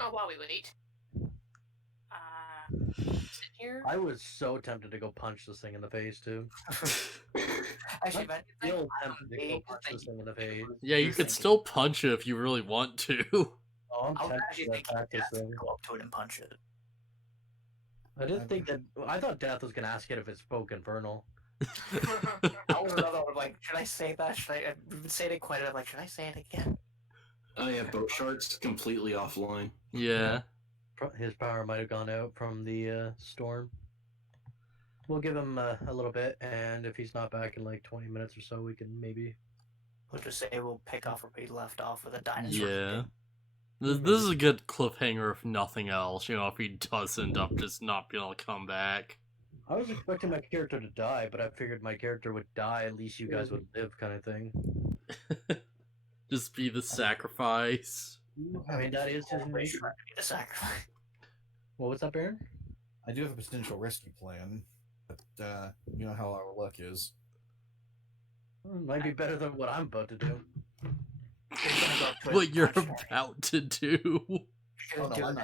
Oh, while we wait. Sit here. I was so tempted to go punch this thing in the face, too. Actually, I'm still tempted to go punch this thing in the face. Yeah, you could still punch it if you really want to. Oh, I'm I was tempted actually to thinking attack this thing. go up to it and punch it. I didn't think that. I thought Death was gonna ask it if it spoke Infernal. I was another one like, should I say that? Should I? We've been saying it quite a bit. Like, should I say it again? Oh yeah, BaronvonCreepy's completely offline. Yeah. His power might have gone out from the storm. We'll give him a little bit, and if he's not back in like 20 minutes or so, we can maybe. We'll just say we'll pick off where we left off with a dinosaur. Yeah. This is a good cliffhanger if nothing else, you know, if he does end up just not being able to come back. I was expecting my character to die, but I figured my character would die, at least you guys would live, kind of thing. Just be the sacrifice. I mean, that is his nature. The sacrifice. What was that, Baron? I do have a potential rescue plan, but you know how our luck is. Well, it might be better than what I'm about to do. What you're about to do. Oh, no,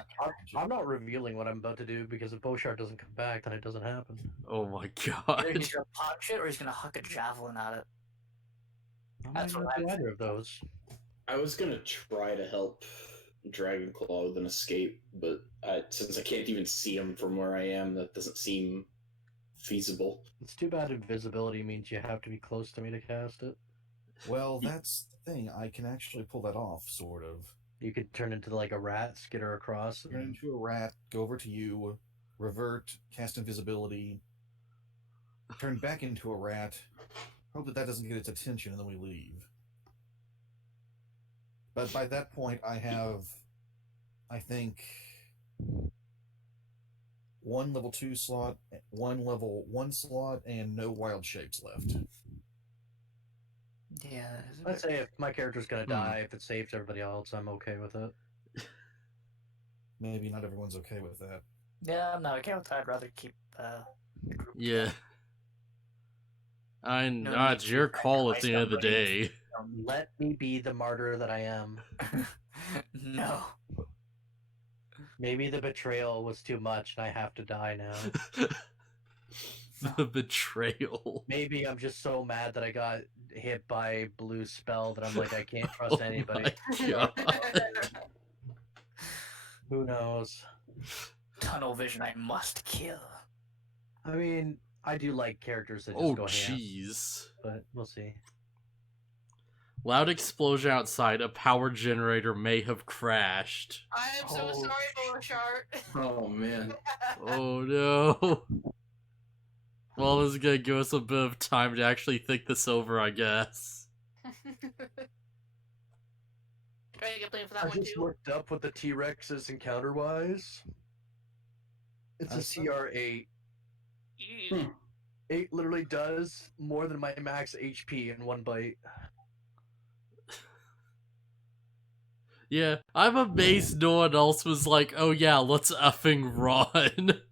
I'm not revealing what I'm about to do, because if BaronvonCreepy doesn't come back, then it doesn't happen. Oh my Either god. he's gonna punch it or he's gonna huck a javelin at it. That's what I do either of those. I was gonna try to help Dragonclaw with an escape, but since I can't even see him from where I am, that doesn't seem feasible. It's too bad invisibility means you have to be close to me to cast it. Well, that's the thing. I can actually pull that off, sort of. You could turn into like a rat, skitter across. Turn into a rat, go over to you, revert, cast invisibility, turn back into a rat, hope that doesn't get its attention, and then we leave. But by that point, I have, I think, one level 2 slot, one level 1 slot, and no wild shapes left. Yeah. Let's say if my character's gonna die, if it saves everybody else, I'm okay with it. Maybe not everyone's okay with that. Yeah, I'm not okay with that. I'd rather keep the group. Yeah. No it's your call at the end of the day. Let me be the martyr that I am. No. Maybe the betrayal was too much and I have to die now. The betrayal. Maybe I'm just so mad that I got hit by blue spell that I'm like, I can't trust anybody. My god. Who knows? Tunnel vision, I must kill. I mean, I do like characters that just Oh go ham, jeez. but we'll see. Loud explosion outside. A power generator may have crashed. I am so sorry, BluFuzzyhat. Oh man. Oh no. Well, this is gonna give us a bit of time to actually think this over, I guess. Try to get blamed for that I one just too. looked up what the T-Rex is encounter-wise. It's a CR8. Ew. 8 literally does more than my max HP in one bite. Yeah, I'm amazed no one else was like, oh yeah, let's effing run.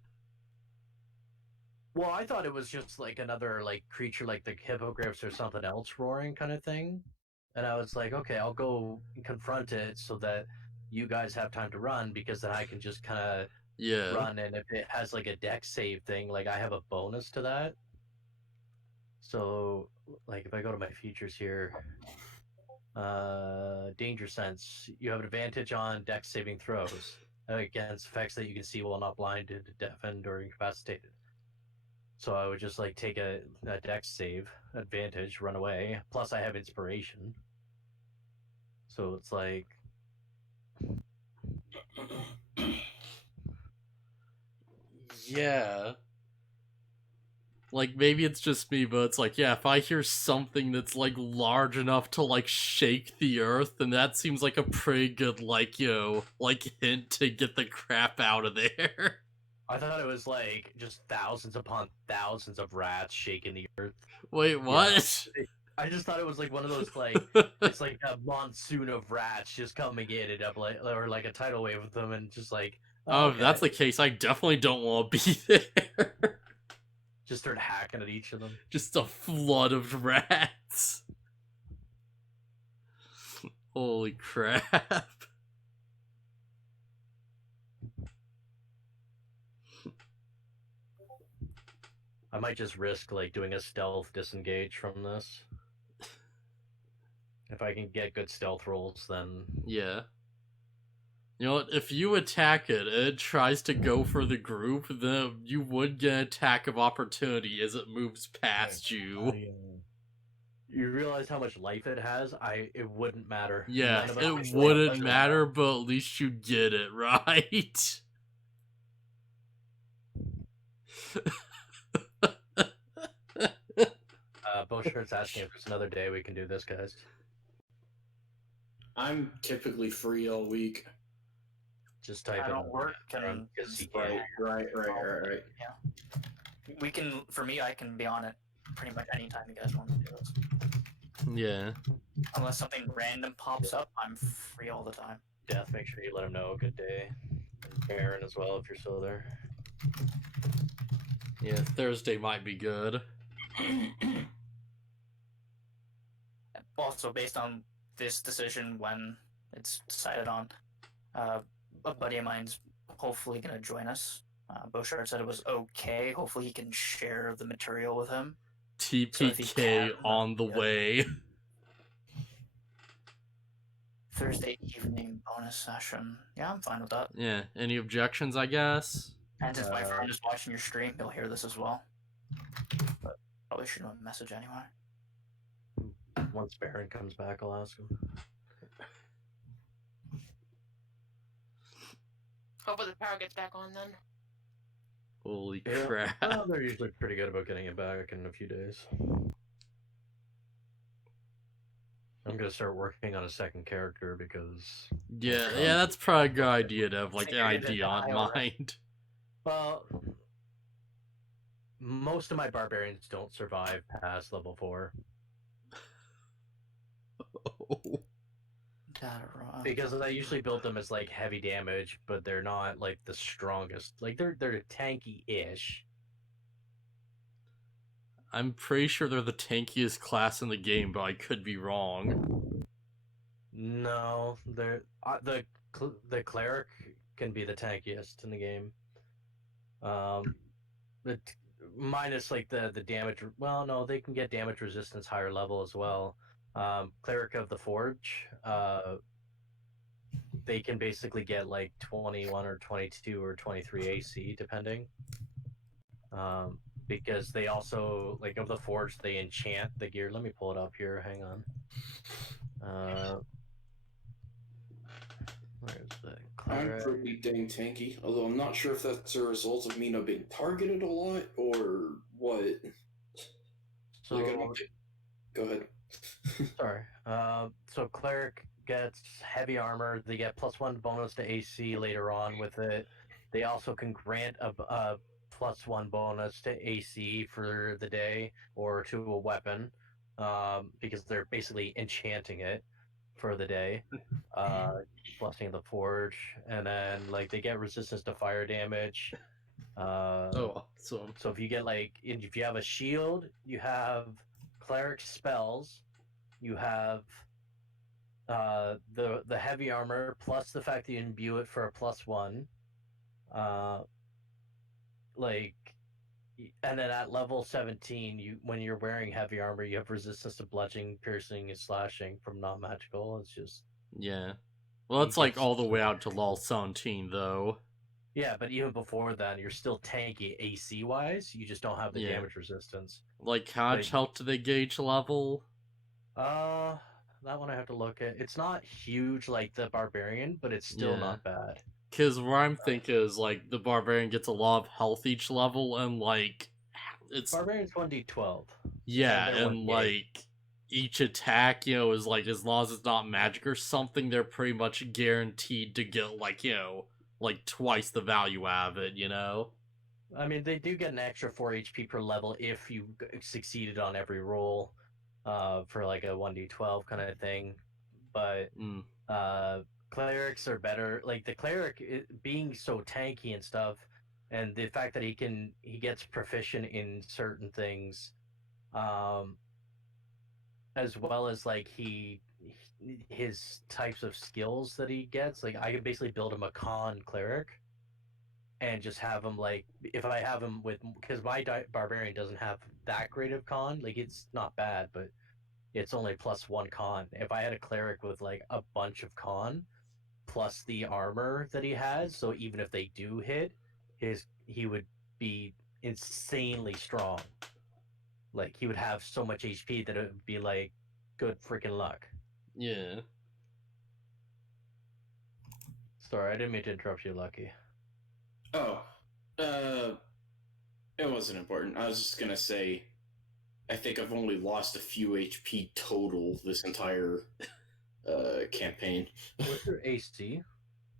Well, I thought it was just like another like creature like the hippogriffs or something else roaring kind of thing. And I was like, okay, I'll go confront it so that you guys have time to run, because then I can just kind of Yeah. run, and if it has like a dex save thing, like I have a bonus to that. So like if I go to my features here, danger sense, you have an advantage on dex saving throws against effects that you can see while not blinded, deafened, or incapacitated. So I would just like take a dex save advantage, run away, plus I have inspiration. So it's like, Yeah. Like, maybe it's just me, but it's like, yeah, if I hear something that's, like, large enough to, like, shake the earth, then that seems like a pretty good, like, you know, like, hint to get the crap out of there. I thought it was like just thousands upon thousands of rats shaking the earth. Wait, what? I just thought it was like one of those like it's like a monsoon of rats just coming in and up like, or like a tidal wave with them, and just like Oh, if that's the case, I definitely don't want to be there. just start hacking at each of them. Just a flood of rats. Holy crap. I might just risk like doing a stealth disengage from this. If I can get good stealth rolls, then Yeah. You know what? If you attack it and it tries to go for the group, then you would get an attack of opportunity as it moves past you. you realize how much life it has. It wouldn't matter. Yeah, None of us it actually wouldn't doesn't matter, but at least you get it, right? BaronvonCreepy's asking if there's another day we can do this, guys. I'm typically free all week. Just type I in don't work and because he Right, can't. right. yeah. We can. For me, I can be on it pretty much anytime you guys want to do this. Yeah. Unless something random pops up, I'm free all the time. Death, make sure you let him know. Good day. And Baron as well if you're still there. Yeah, Thursday might be good. Also, based on this decision, when it's decided on, a buddy of mine's hopefully going to join us. BaronvonCreepy said it was okay. Hopefully, he can share the material with him. So if he TPK can, on the yeah. way. Thursday evening bonus session. Yeah, I'm fine with that. Yeah, any objections, I guess? And since my friend is watching your stream, he'll hear this as well. But probably shoot him a message anyway. Once Baron comes back, I'll ask him. Hopefully the power gets back on then. Holy Yeah. crap. Well, they're usually pretty good about getting it back in a few days. I'm gonna start working on a second character because... Yeah, that's probably a good idea to have, like, an Figured it idea on out already. mind. Well, most of my barbarians don't survive past level 4. Because I usually build them as like heavy damage, but they're not like the strongest. Like they're tanky-ish. I'm pretty sure they're the tankiest class in the game, but I could be wrong. No, they're the cleric can be the tankiest in the game. But minus like the damage. Well, no, they can get damage resistance higher level as well. Cleric of the Forge, they can basically get like 21 or 22 or 23 AC depending. Because they also, like, of the Forge, they enchant the gear. Let me pull it up here, hang on. Where's the cleric? I'm pretty dang tanky, although I'm not sure if that's a result of me not being targeted a lot or what. So, Like, go ahead. sorry. So cleric gets heavy armor. They get +1 bonus to AC later on with it. They also can grant a +1 bonus to AC for the day or to a weapon, because they're basically enchanting it for the day. Blessing of the Forge, and then like they get resistance to fire damage. Oh, awesome. So if you get like, if you have a shield, you have cleric spells, you have the heavy armor plus the fact that you imbue it for a +1, like, and then at level 17, when you're wearing heavy armor, you have resistance to bludgeoning, piercing, and slashing from non-magical. It's just Yeah. Well, it's like all the way out to level 17, though. yeah, but even before then, you're still tanky AC wise. You just don't have the Yeah. damage resistance. Like, how much health do they gauge level? That one I have to look at. It's not huge like the Barbarian, but it's still not bad. Because what I'm thinking is, like, the Barbarian gets a lot of health each level, and, like, it's... Barbarian's 1d12. Yeah, and they're and 1d8. like, each attack, you know, is, like, as long as it's not magic or something, they're pretty much guaranteed to get, like, you know, like, twice the value out of it, you know? I mean, they do get an extra 4 HP per level if you succeeded on every roll, for like a 1d12 kind of thing. But clerics are better. Like the cleric being so tanky and stuff, and the fact that he gets proficient in certain things, as well as like his types of skills that he gets. Like I could basically build him a con cleric, and just have him like if I have him with because my barbarian doesn't have that great of con. Like it's not bad, but it's only +1 con. If I had a cleric with like a bunch of con plus the armor that he has, so even if they do hit, he would be insanely strong. Like he would have so much HP that it would be like good freaking luck. Yeah. Sorry, I didn't mean to interrupt you, Lucky. Oh, it wasn't important. I was just gonna say, I think I've only lost a few HP total this entire campaign. What's your AC?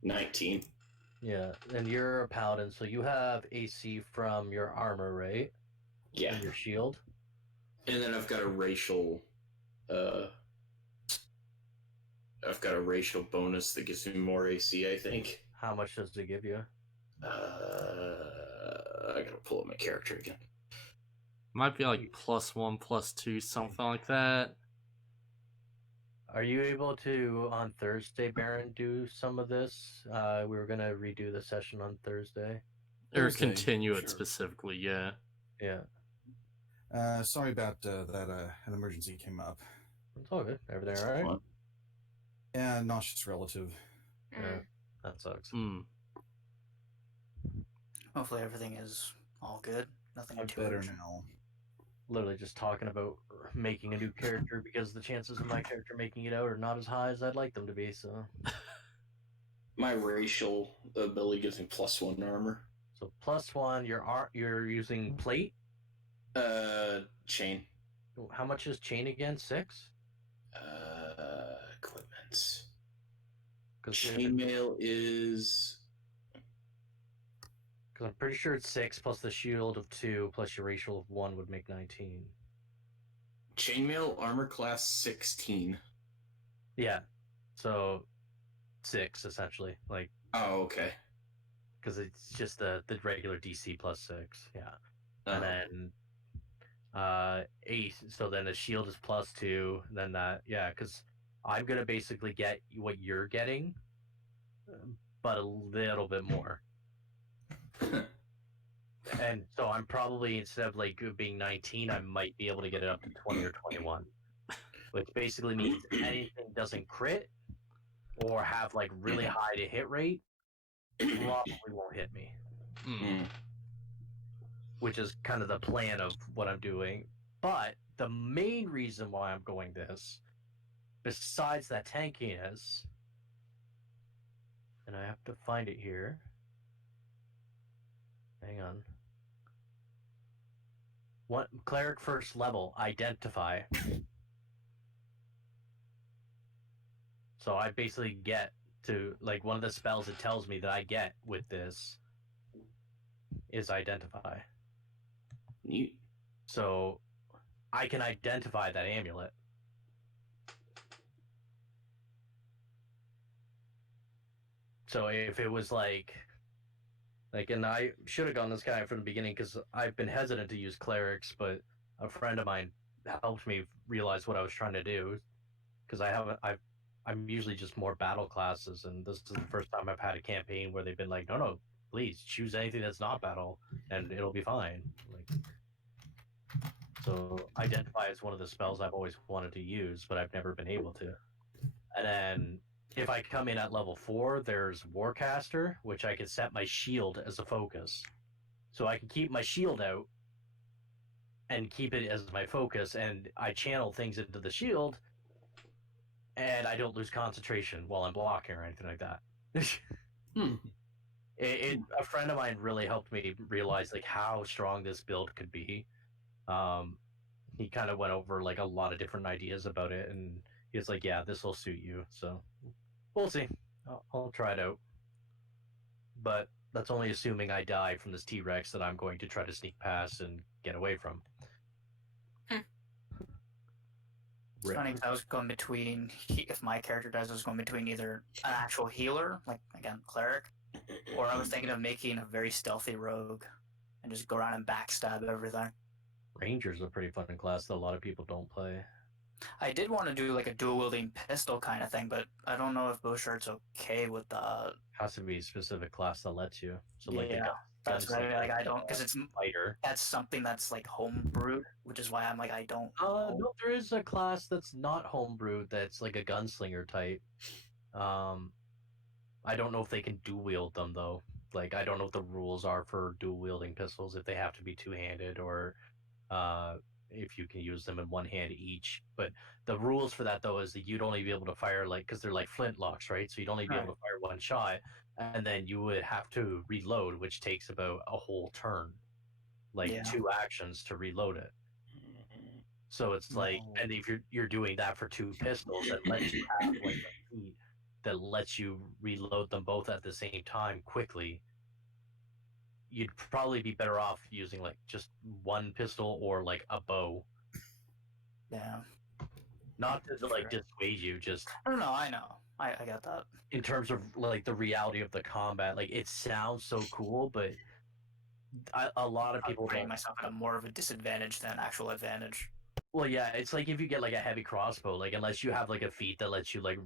19. Yeah, and you're a paladin, so you have AC from your armor, right? Yeah. And your shield. And then I've got a racial bonus that gives me more AC, I think. How much does it give you? I gotta pull up my character again. Might be like +1, +2, something like that. Are you able to, on Thursday, Baron, do some of this? We were going to redo the session on Thursday. Or Thursday, continue it sure. specifically, yeah. Yeah. Sorry about that. An emergency came up. It's all good. Everything all right? Fun. Yeah, nauseous relative. Yeah, that sucks. Hmm. Hopefully everything is all good. Nothing I'm too better urgent. now. Literally just talking about making a new character because the chances of my character making it out are not as high as I'd like them to be, so... My racial ability gives me +1 armor. So +1, you're using plate? Chain. How much is chain again? 6? Equipments. Because Chainmail is... I'm pretty sure it's 6 plus the shield of 2 plus your racial of 1 would make 19. Chainmail armor class 16. Yeah. So 6 essentially. Like, Oh, okay. because it's just the regular DC plus 6. Yeah. And then 8. So then the shield is +2. Then that, yeah, because I'm gonna basically get what you're getting, but a little bit more. And so I'm probably, instead of like being 19, I might be able to get it up to 20 or 21, which basically means anything doesn't crit or have like really high to hit rate probably won't hit me, Mm. which is kind of the plan of what I'm doing. But the main reason why I'm going this, besides that tankiness, and I have to find it here. Hang on. What cleric first level, identify. So I basically get to, like, one of the spells it tells me that I get with this is identify. Neat. So I can identify that amulet. So if it was like, and I should have gone this guy from the beginning because I've been hesitant to use clerics, but a friend of mine helped me realize what I was trying to do, because I'm usually just more battle classes, and this is the first time I've had a campaign where they've been like, no, please choose anything that's not battle, and it'll be fine. Like, so identify is one of the spells I've always wanted to use, but I've never been able to. And then if I come in at level 4, there's Warcaster, which I can set my shield as a focus. So I can keep my shield out and keep it as my focus, and I channel things into the shield, and I don't lose concentration while I'm blocking or anything like that. A friend of mine really helped me realize like how strong this build could be. He kind of went over like a lot of different ideas about it, and he was like, yeah, this will suit you. So we'll see. I'll try it out. But that's only assuming I die from this T-Rex that I'm going to try to sneak past and get away from. It's funny because I was going between, if my character dies, I was going between either an actual healer, like, again, cleric, or I was thinking of making a very stealthy rogue and just go around and backstab everything. Ranger's a pretty fun class that a lot of people don't play. I did want to do like a dual wielding pistol kind of thing, but I don't know if BaronvonCreepy's okay with the. Has to be a specific class that lets you. So like Yeah, that's right. gunslinger, Like I don't, because it's fighter. that's something that's like homebrewed, which is why I'm like I don't. know. No, there is a class that's not homebrewed that's like a gunslinger type. I don't know if they can dual wield them though. Like I don't know what the rules are for dual wielding pistols, if they have to be two-handed or if you can use them in one hand each. But the rules for that though is that you'd only be able to fire like, because they're like flintlocks, right? So you'd only be able to fire one shot, and then you would have to reload, which takes about a whole turn, like Yeah. 2 actions to reload it. So it's like, and if you're doing that for 2 pistols, that lets you have like a feat that lets you reload them both at the same time quickly, you'd probably be better off using like just one pistol or like a bow. Yeah. Not to like dissuade you, just No, I know. I got that. in terms of like the reality of the combat, like it sounds so cool, but a lot of people putting don't. myself at a more of a disadvantage than actual advantage. Well, yeah, it's like if you get like a heavy crossbow, like unless you have like a feat that lets you like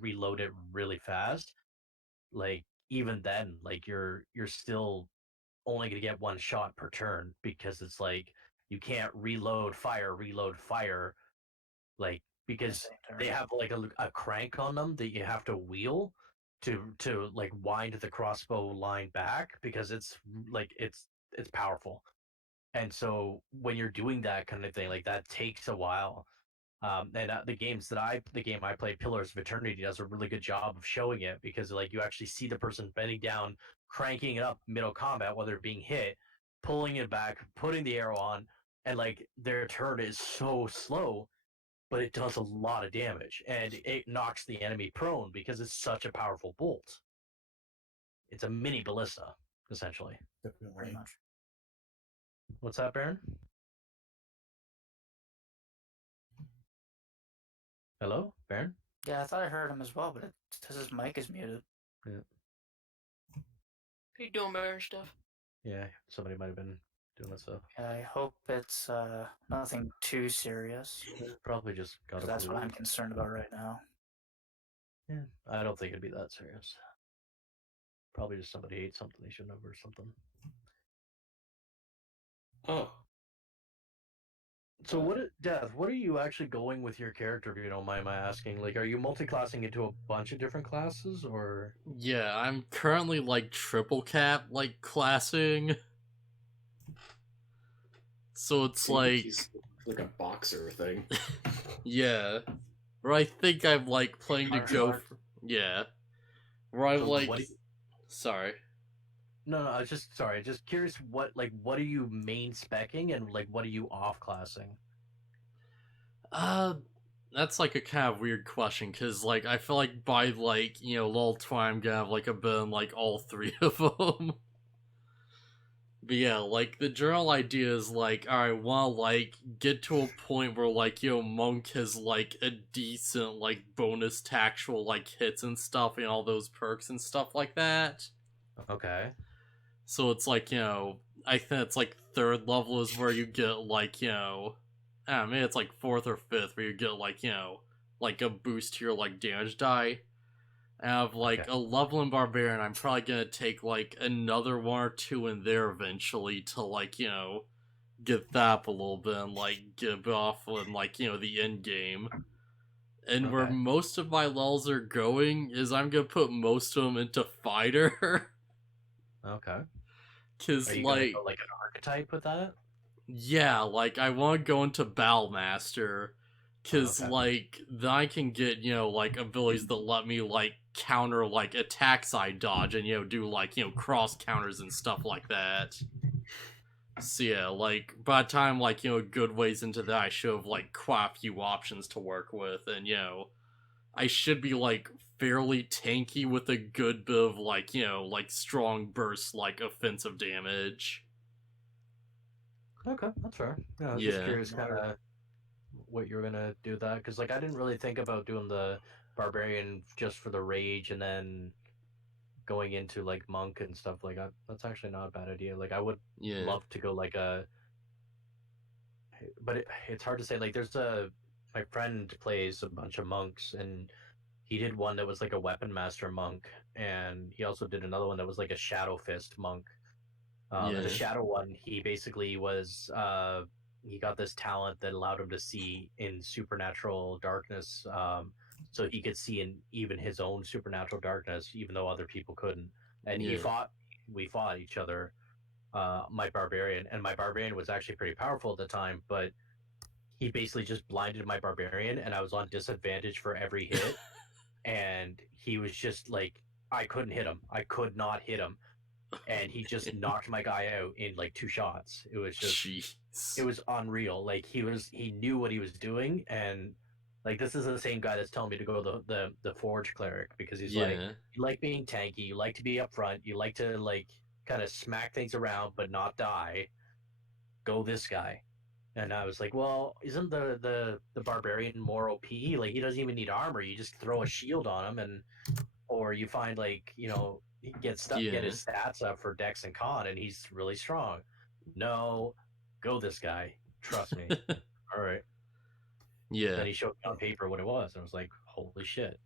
reload it really fast, like even then, like you're still only gonna get one shot per turn, because it's like you can't reload fire, like because they have like a crank on them that you have to wheel to like wind the crossbow line back, because it's like it's powerful. And so when you're doing that kind of thing, like that takes a while. And the game I play, Pillars of Eternity, does a really good job of showing it, because like you actually see the person bending down, cranking it up middle combat while they're being hit, pulling it back, putting the arrow on, and like their turn is so slow, but it does a lot of damage, and it knocks the enemy prone because it's such a powerful bolt. It's a mini ballista, essentially. Pretty Definitely. much. What's that, Baron? Hello, Baron? Yeah, I thought I heard him as well, but it says his mic is muted. Yeah. How you doing, Baron stuff? Yeah, somebody might have been doing that stuff. Yeah, I hope it's nothing too serious. Probably just got 'Cause a that's what flu. I'm concerned about right now. Yeah, I don't think it'd be that serious. Probably just somebody ate something they shouldn't have or something. Oh, So what are you actually going with your character, if you don't mind my asking? Like, are you multi-classing into a bunch of different classes, or? Yeah, I'm currently like triple cap like classing. So it's like he's like a boxer thing. yeah. Where I think I'm like playing to Martial go arts. for yeah. Where I'm So like what do sorry. No, I was just sorry. Just curious, what are you main specking, and like what are you off classing? That's like a kind of weird question, because like I feel like by like lull time I'm gonna have like a bit in like all 3 of them. But yeah, like the general idea is like, I want to like get to a point where like Monk has like a decent like bonus to actual like hits and stuff and all those perks and stuff like that. Okay. So it's like I think it's like 3rd level is where you get like maybe it's like 4th or 5th where you get like like a boost to your like damage die. I have like Okay. a level in Barbarian. I'm probably gonna take like another 1 or 2 in there eventually to like get that up a little bit and like get off in like the end game. And where Okay. most of my lulls are going is I'm gonna put most of them into fighter. Okay. Cause Are you like gonna go like an archetype with that? yeah, like I want to go into Battlemaster, cause Okay. like then I can get like abilities that let me like counter like attacks I dodge and do like cross counters and stuff like that. So yeah, like by the time like a good ways into that, I should have like quite a few options to work with, and I should be like fairly tanky with a good bit of like like strong burst like offensive damage. Okay, that's fair. Yeah, I was Yeah. just curious kind of what you were gonna do with that, because like I didn't really think about doing the barbarian just for the rage and then going into like monk and stuff like that. That's actually not a bad idea. Like I would Yeah. love to go like a, but it's hard to say. Like there's a my friend plays a bunch of monks, and he did one that was like a weapon master monk, and he also did another one that was like a shadow fist monk. Yeah. The shadow one, he basically was he got this talent that allowed him to see in supernatural darkness, so he could see in even his own supernatural darkness, even though other people couldn't. And Yeah. we fought each other. My barbarian was actually pretty powerful at the time, but he basically just blinded my barbarian, and I was on disadvantage for every hit. And he was just like, I couldn't hit him. I could not hit him, and he just knocked my guy out in like 2 shots. It was just, Jeez. it was unreal. Like he knew what he was doing, and like this is the same guy that's telling me to go the forge cleric, because he's like, Yeah. you like being tanky, you like to be up front, you like to like kind of smack things around but not die. Go this guy. And I was like, well, isn't the barbarian more OP? Like, he doesn't even need armor. You just throw a shield on him, and or you find like, get Yeah. his stats up for Dex and Con, and he's really strong. No, go this guy. Trust me. All right. Yeah. Then he showed me on paper what it was, and I was like, holy shit.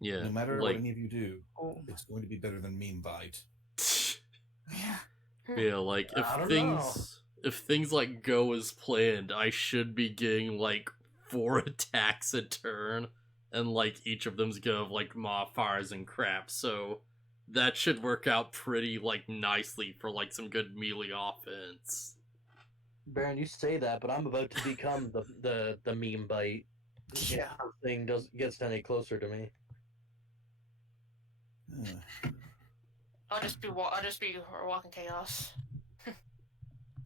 Yeah. No matter like, what any of you do, Oh. it's going to be better than meme bite. Yeah. yeah, like I don't know. if things like go as planned, I should be getting like 4 attacks a turn, and like each of them's gonna have like modifiers and crap. So that should work out pretty like nicely for like some good melee offense. Baron, you say that, but I'm about to become the meme bite. Yeah. Thing gets any closer to me. I'll just be walking chaos.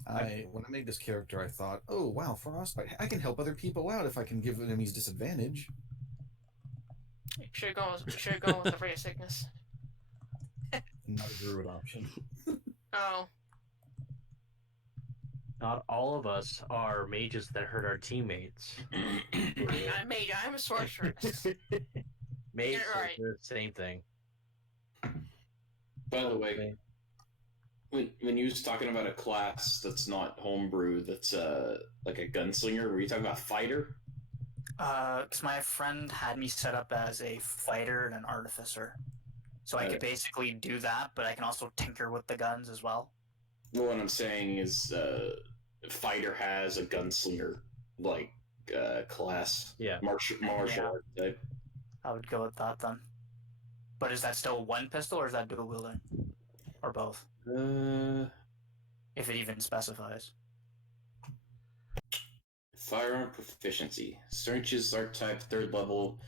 When I made this character, I thought, oh wow, frostbite! I can help other people out if I can give enemies disadvantage. Should have gone with the ray of sickness. Not a druid option. Oh, Not all of us are mages that hurt our teammates. I'm not a mage. I'm a sorceress. Mages You're right. are the same thing. By the way, when you was talking about a class that's not homebrew, that's like a gunslinger, were you talking about fighter? Because my friend had me set up as a fighter and an artificer. So I could basically do that, but I can also tinker with the guns as well. Well, what I'm saying is, fighter has a gunslinger like class. Yeah. Martial art type. I would go with that then. But is that still one pistol, or is that dual wielding? Or both? If it even specifies. Firearm proficiency. Searches archetype 3rd level.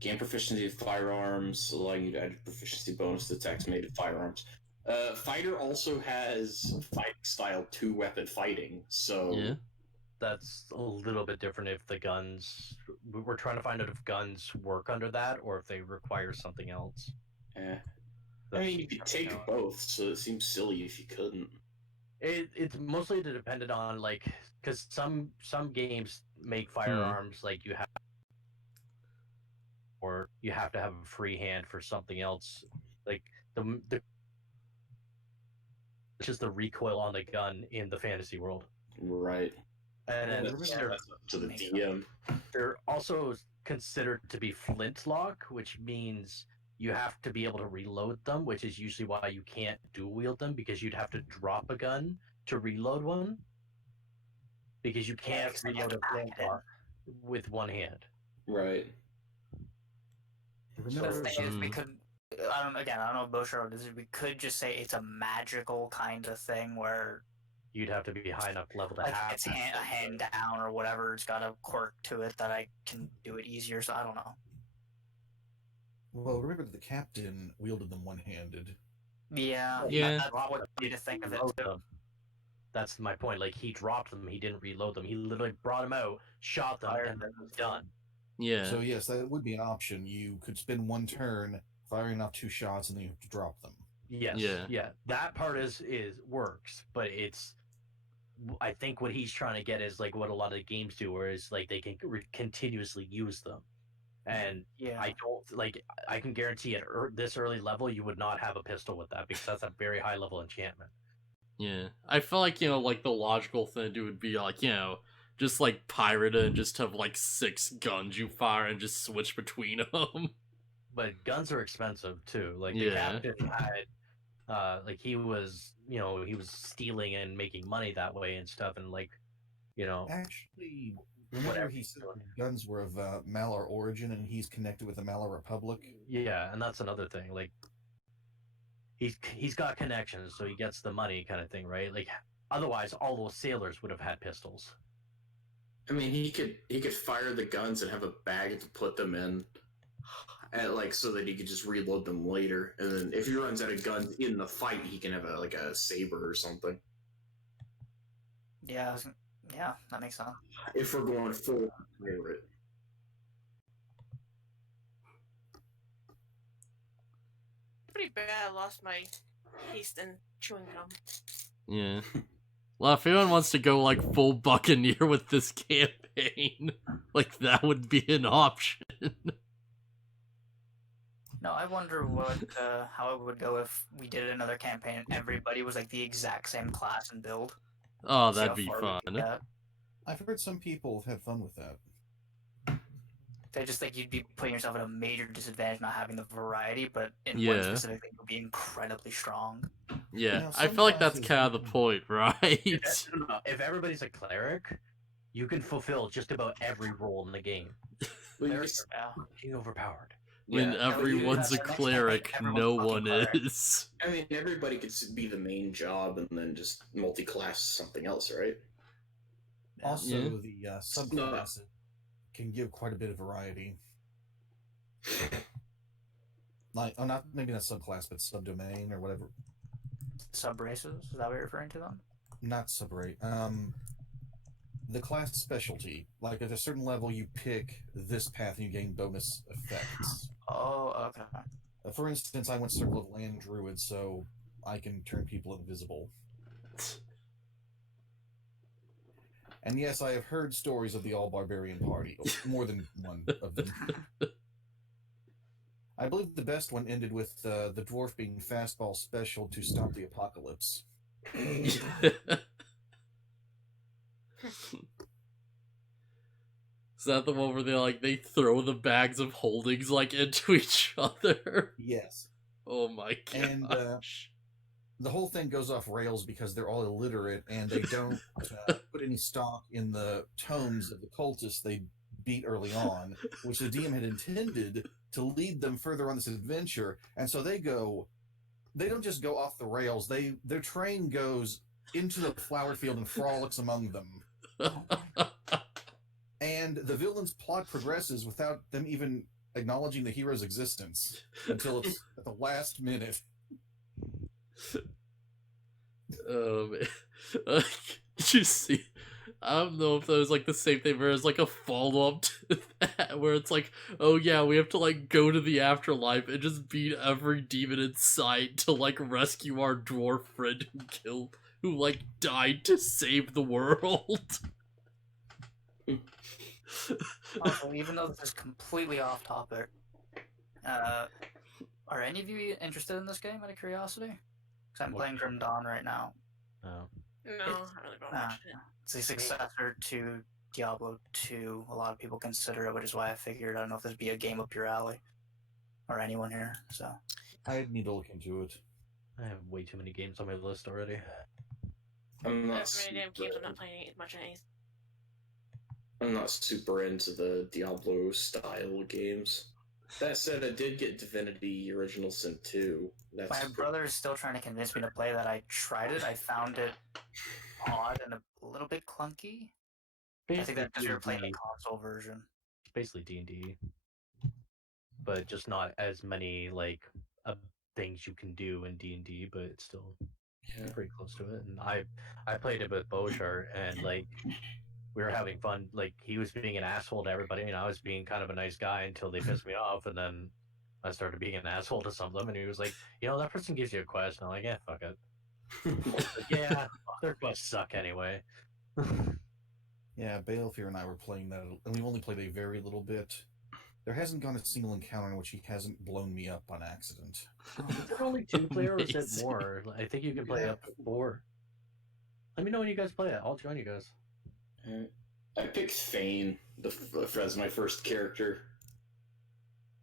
Gain proficiency with firearms, allowing you to add a proficiency bonus to attacks made with firearms. Fighter also has fighting style 2-weapon fighting, so Yeah. That's a little bit different if the guns... We're trying to find out if guns work under that, or if they require something else. I mean, you could take both, so it seems silly if you couldn't. It's mostly dependent on, like... Because some games make firearms like you have... Or you have to have a free hand for something else. Like, which is the recoil on the gun in the fantasy world. Right. And That's up to the DM. they're also considered to be flintlock, which means you have to be able to reload them, which is usually why you can't dual wield them, because you'd have to drop a gun to reload one. Because you can't reload a flintlock with one hand. Right. So the thing is, we could... I don't know if BaronvonCreepy does it. We could just say it's a magical kind of thing where... You'd have to be high enough level to like have it's a hand down or whatever. It's got a quirk to it that I can do it easier, so I don't know. Well, remember that the captain wielded them one-handed. Yeah. That's what I need to think of it too. That's my point. Like, he dropped them, he didn't reload them. He literally brought them out, shot them, and then was done. Yeah. So yes, that would be an option. You could spend one turn firing off 2 shots, and then you have to drop them. Yes. Yeah. That part is works, but it's... I think what he's trying to get is like what a lot of the games do, where it's like they can continuously use them. And I don't like. I can guarantee at this early level, you would not have a pistol with that, because that's a very high level enchantment. Yeah, I feel like like the logical thing to do would be like Just like pirate it and just have like 6 guns you fire and just switch between them. But guns are expensive too. Like the Yeah. captain had, like he was stealing and making money that way and stuff, and like, Actually, remember Whatever he he's said doing. the guns were of Malar origin, and he's connected with the Malar Republic. Yeah, and that's another thing. Like he's got connections, so he gets the money, kind of thing, right? Like otherwise, all those sailors would have had pistols. I mean, he could fire the guns and have a bag to put them in, and so that he could just reload them later. And then if he runs out of guns in the fight, he can have a saber or something. Yeah, yeah, that makes sense. If we're going full pirate. Pretty bad. I lost my taste in chewing gum. Yeah. Well, if anyone wants to go like full Buccaneer with this campaign, like that would be an option. No, I wonder how it would go if we did another campaign and everybody was like the exact same class and build. Oh, See that'd how be far we could fun. get. I've heard some people have had fun with that. They just think you'd be putting yourself at a major disadvantage not having the variety, but in one Yeah. specific thing you'll be incredibly strong. Yeah, Now, I some feel like that's classes kind of the you can- point, right? If everybody's a cleric, you can fulfill just about every role in the game. Well, you They're just- Yeah. fucking overpowered. When yeah, everyone's a that's the next cleric, campaign, everyone's no fucking one cleric. is. I mean, everybody could be the main job and then just multi-class something else, right? Also, Yeah. the subclasses can give quite a bit of variety. Like, not maybe not subclass, but subdomain or whatever. Sub-races? Is that what you're referring to them? Not subrate. The class specialty. Like at a certain level, you pick this path and you gain bonus effects. Oh, okay. For instance, I went Circle of Land Druid, so I can turn people invisible. And yes, I have heard stories of the All Barbarian Party. More than one of them. I believe the best one ended with the dwarf being fastball special to stop the apocalypse. Is that the one where they throw the bags of holdings into each other? Yes. Oh my gosh. And the whole thing goes off rails because they're all illiterate and they don't put any stock in the tomes of the cultists they beat early on, which the DM had intended to lead them further on this adventure. And so they don't just go off the rails, their train goes into the flower field and frolics among them. And the villain's plot progresses without them even acknowledging the hero's existence until it's at the last minute. Man. Did you see? I don't know if that was the same thing, where it's a follow-up to that, where it's oh yeah, we have to go to the afterlife and just beat every demon in sight to rescue our dwarf friend who died to save the world. Also, even though this is completely off topic, are any of you interested in this game out of curiosity? Because I'm playing Grim Dawn right now. Oh. No, I really don't watch it. It's the successor to Diablo 2. A lot of people consider it, which is why I figured I don't know if this would be a game up your alley. Or anyone here, so. I need to look into it. I have way too many games on my list already. I'm not There's many damn super, games I'm not playing as much of anything. I'm not super into the Diablo style games. That said, I did get Divinity Original Sin 2. That's My brother is still trying to convince me to play that. I tried it. I found it odd and a little bit clunky. I think that's because you're playing the console version. Basically D&D, but just not as many things you can do in D&D, but it's still pretty close to it. And I played it with BaronvonCreepy, and we were having fun. He was being an asshole to everybody, and I was being kind of a nice guy until they pissed me off, and then I started being an asshole to some of them, and he was like, that person gives you a quest, and I'm like, yeah, fuck it. Yeah, their quests suck anyway. Yeah, Balefear and I were playing that, and we've only played a very little bit. There hasn't gone a single encounter in which he hasn't blown me up on accident. Is it only 2-player or is it Amazing. more? I think you can play up to 4. Let me know when you guys play it. I'll join you guys. I picked Thane as my first character.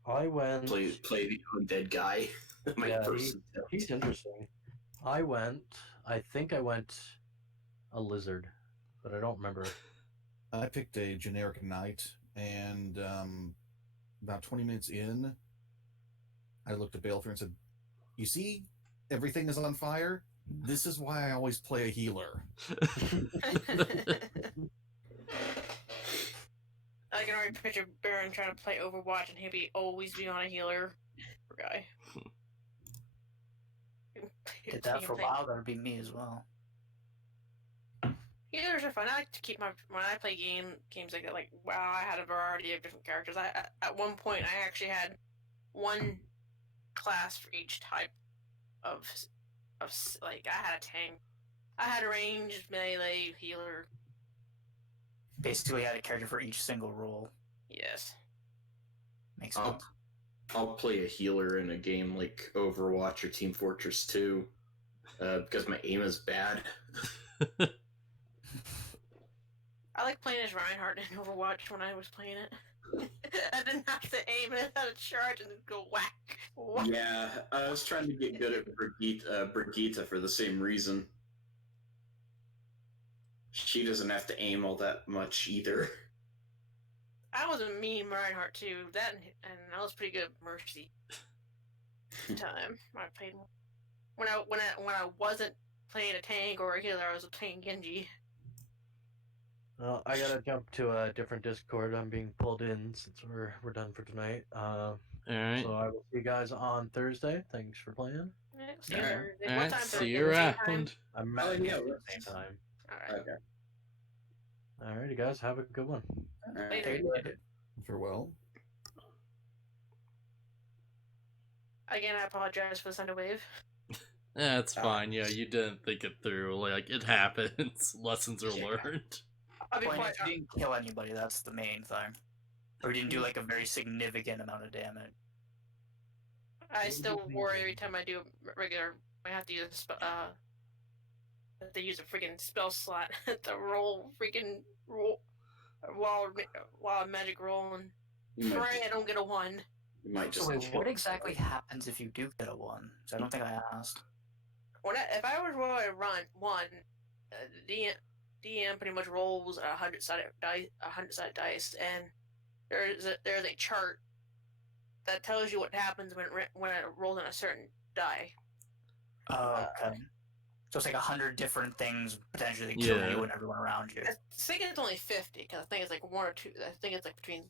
I went. Play the undead guy. My Yeah, first he's interesting. I think I went a lizard, but I don't remember. I picked a generic knight, and about 20 minutes in, I looked at Balefire and said, "You see, everything is on fire. This is why I always play a healer." I can already picture Baron trying to play Overwatch and he'd always be on a healer. Poor guy. Did that for a while, that would be me as well. Healers are fun. I like to keep when I play games like that. Like, wow, I had a variety of different characters. At one point I actually had one class for each type of like I had a tank, I had a ranged, melee, healer. Basically, I had a character for each single role. Yes. Makes sense. I'll play a healer in a game like Overwatch or Team Fortress 2 because my aim is bad. I like playing as Reinhardt in Overwatch when I was playing it. I didn't have to aim it, I had to charge and go whack. Yeah, I was trying to get good at Brigitte for the same reason. She doesn't have to aim all that much either. I was a mean Reinhardt too. That and I was pretty good at Mercy. Time I played when I wasn't playing a tank or a healer, I was playing Genji. Well, I gotta jump to a different Discord. I'm being pulled in since we're done for tonight. Alright. So I will see you guys on Thursday. Thanks for playing. See you Thursday. What Alright, time see Thursday? you The same time? around. I'm Oh, at yeah, the same time. Alright. Okay. Alrighty, guys. Have a good one. Later. Farewell. Again, I apologize for the Sunday wave. Yeah, it's fine. Yeah, you didn't think it through. Like, it happens. Lessons are learned. I'll be Point quiet. is, you didn't kill anybody, that's the main thing. Or you didn't do like a very significant amount of damage. I still worry every time I do regular. I have to use they use a freaking spell slot to roll wild magic roll and pray I don't get a 1. You might just So wait, kill what exactly happens if you do get a 1? So I don't think I asked. If I was rolling a run 1, the DM pretty much rolls a 100-sided dice, and there's a chart that tells you what happens when it rolls on a certain die. Oh, okay. So it's like 100 different things potentially that kill you and everyone around you. I think it's only 50 because I think it's like 1 or 2. I think it's like between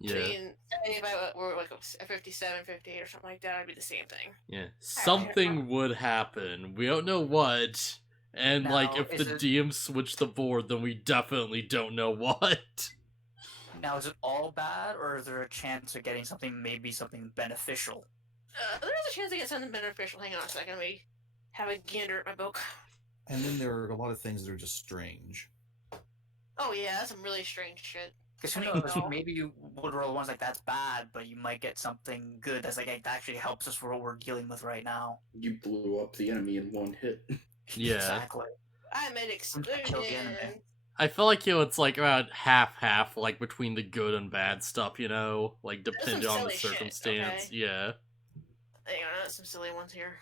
if I were like a 57, 58 or something like that, it'd be the same thing. Yeah. Something would happen. We don't know what. And, Now, like, if the DM switched the board, then we definitely don't know what. Now, is it all bad, or is there a chance of getting something beneficial? There's a chance to get something beneficial. Hang on a second. Let me have a gander at my book. And then there are a lot of things that are just strange. Oh yeah, that's some really strange shit. Because who knows, maybe you would roll ones like that's bad, but you might get something good that's like it actually helps us for what we're dealing with right now. You blew up the enemy in 1 hit. Yeah. Exactly. I made Killed the enemy. explosion. I feel like, it's like about half-half, like, between the good and bad stuff, like, depending on the silly shit, circumstance. okay? Yeah. Hang on, there's some silly ones here.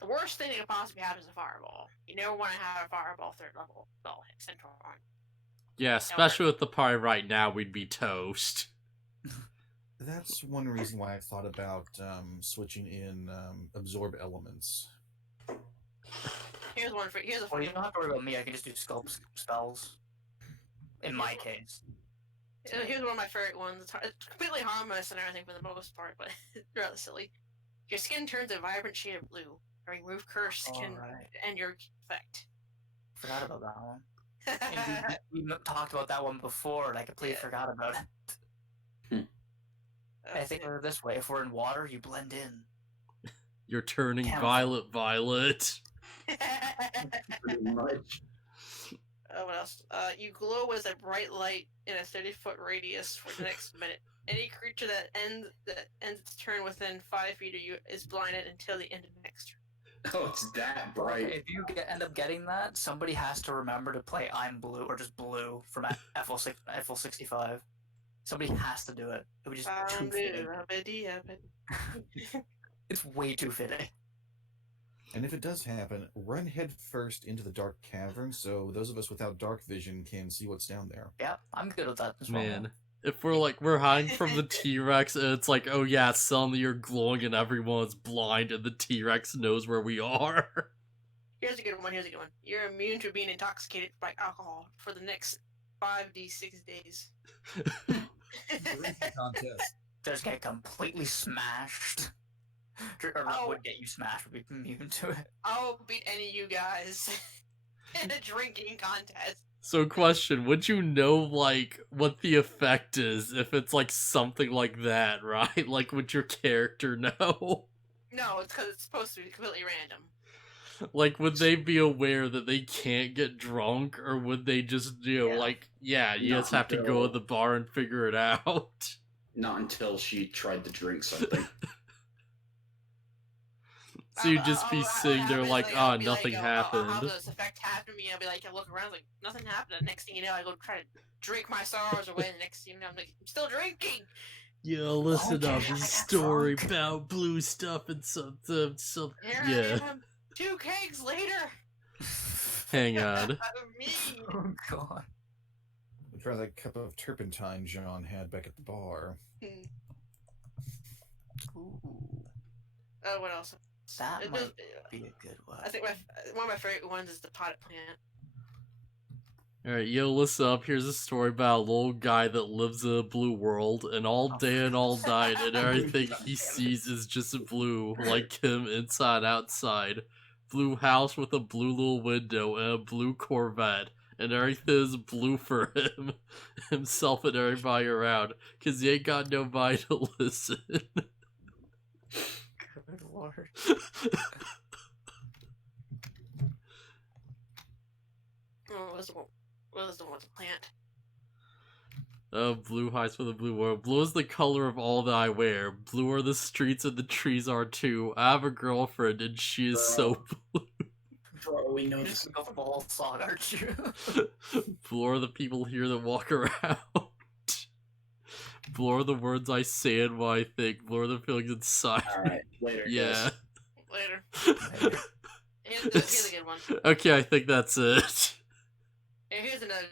The worst thing that could possibly happen is a fireball. You never want to have a fireball 3rd level spell hit central on. Yeah, especially with the party right now, we'd be toast. That's one reason why I thought about switching in absorb elements. Here's a Well, you don't have to worry about me. I can just do sculpt spells. In my case. Here's one of my favorite ones. It's completely harmless and everything for the most part, but it's rather silly. Your skin turns a vibrant shade of blue. Remove cursed skin and your effect. Forgot about that one. And we talked about that one before, and I completely forgot about it. I think of it this way: if we're in water, you blend in. You're turning violet. Pretty much. What else? You glow as a bright light in a 30-foot radius for the next minute. Any creature that ends its turn within 5 feet of you is blinded until the end of the next turn. Oh, it's that bright. Okay, if you end up getting that, somebody has to remember to play I'm Blue or just Blue from FL65. Somebody has to do it. It would just too fitting. It's way too fitting. And if it does happen, run head first into the dark cavern so those of us without dark vision can see what's down there. Yeah, I'm good with that as well. Man, if we're hiding from the T-Rex and it's like, oh yeah, suddenly you're glowing and everyone's blind and the T-Rex knows where we are. Here's a good one. You're immune to being intoxicated by alcohol for the next 5d6 days. Drinking contest. Just get completely smashed. Or not would get you smashed, would be immune to it. I'll beat any of you guys in a drinking contest. So question, would you know, like, what the effect is if it's, like, something like that, right? Like, would your character know? No, it's because it's supposed to be completely random. Like, would they be aware that they can't get drunk, or would they just, you know, you just have to go to the bar and figure it out? Not until she tried to drink something. So you'd just be sitting there like, oh, nothing happened. I'll have this effect happen to me, I'll be like, I look around, like, nothing happened. The next thing you know, I go try to drink my sorrows away, and the next thing you know, I'm like, I'm still drinking! Yo, listen Okay, up, I a got story drunk. about blue stuff and something. Here Yeah, I am, 2 kegs later! hang on. Me! Oh god. Try that cup of turpentine John had back at the bar. Ooh, Oh, what else? that It might does- be a good one. I think one of my favorite ones is the potted plant. Alright, yo, listen up. Here's a story about a little guy that lives in a blue world, and all day and all night, and everything he sees is just blue, like him inside, outside. Blue house with a blue little window and a blue Corvette, and everything is blue for him, himself, and everybody around, because he ain't got nobody to listen. Good lord. What was the one with the plant? Blue hides for the blue world. Blue is the color of all that I wear. Blue are the streets and the trees are too. I have a girlfriend and she is so blue. Bro, we know You're this. just gonna go full song, aren't you? Blue are the people here that walk around. Blue are the words I say and what I think. Blue are the feelings inside. Alright, later. Yeah. Later. Here's a good one. Okay, I think that's it. Here's another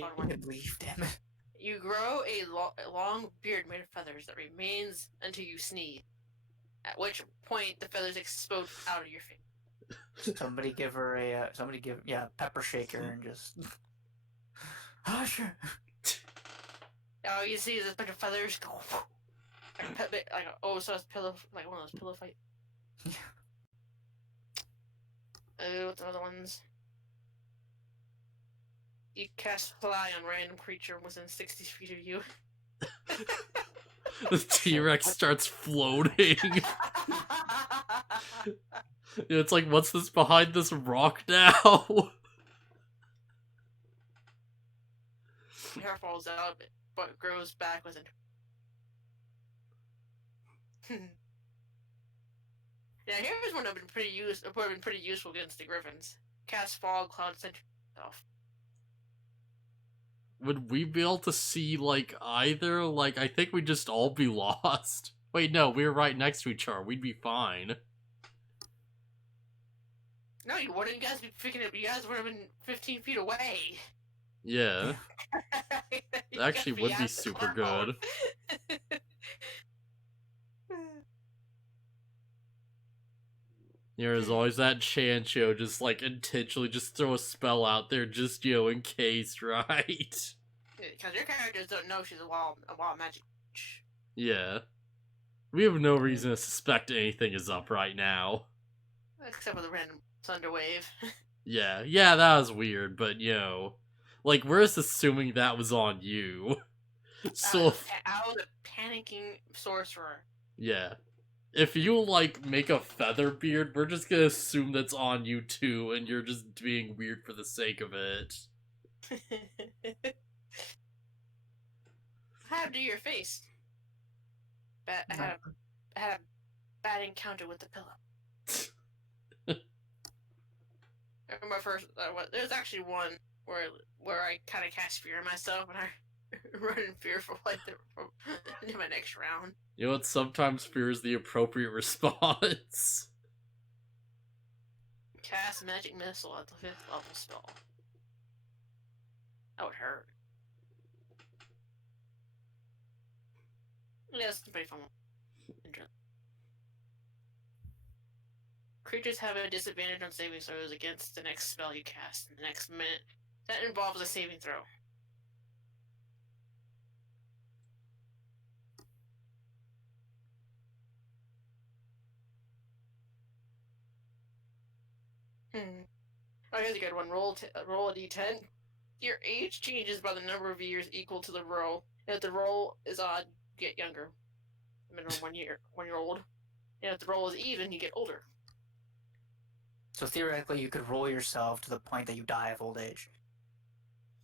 fun one. Believe, damn it. You grow a long beard made of feathers that remains until you sneeze, at which point the feathers explode out of your face. Somebody give her a pepper shaker and just sure. All you see is a bunch of feathers go so it's pillow, like one of those pillow fights. What's the other ones? You cast fly on random creature within 60 feet of you. The T-Rex starts floating. It's like, what's this behind this rock now? Hair falls out, but grows back within. Now here's one that would have been pretty useful against the griffins. Cast fog cloud center itself. Would we be able to see, like, either? Like, I think we'd just all be lost. Wait, no, we were right next to each other. We'd be fine. No, you wouldn't. You guys be picking up. You guys would have been 15 feet away. Yeah. You Actually guys would be at the super cloud. good. There's always that chance, just, like, intentionally just throw a spell out there just, in case, right? Because your characters don't know she's a wild magic witch. Yeah. We have no reason to suspect anything is up right now. Except for the random thunder wave. Yeah, that was weird, but, like, we're just assuming that was on you. So, I was a panicking sorcerer. yeah. If you, like, make a feather beard, we're just gonna assume that's on you too, and you're just being weird for the sake of it. What happened to your face? I had a bad encounter with the pillow. my first. There's actually one where I kind of cast fear in myself and I run in fear for like into my next round. You know what? Sometimes fear is the appropriate response. Cast magic missile at the 5th level spell. That would hurt. Yeah, it's pretty fun. Creatures have a disadvantage on saving throws against the next spell you cast in the next minute. That involves a saving throw. Oh, here's a good one. Roll a d10. Your age changes by the number of years equal to the roll. If the roll is odd, you get younger. Minimum 1 year, 1 year old. And if the roll is even, you get older. So theoretically, you could roll yourself to the point that you die of old age.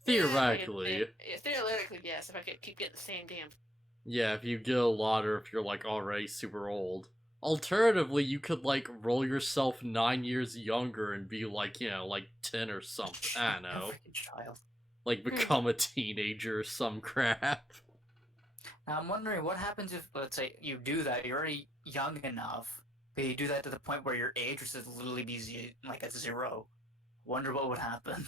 Theoretically. Yeah, theoretically, yes. If I could keep getting the same damn. Yeah, if you get a lot or if you're like already super old. Alternatively, you could like roll yourself 9 years younger and be like, you know, like 10 or something. I don't know. Freaking child. Like become a teenager or some crap. Now I'm wondering what happens if, let's say, you do that. You're already young enough, but you do that to the point where your age would literally be like at 0. Wonder what would happen.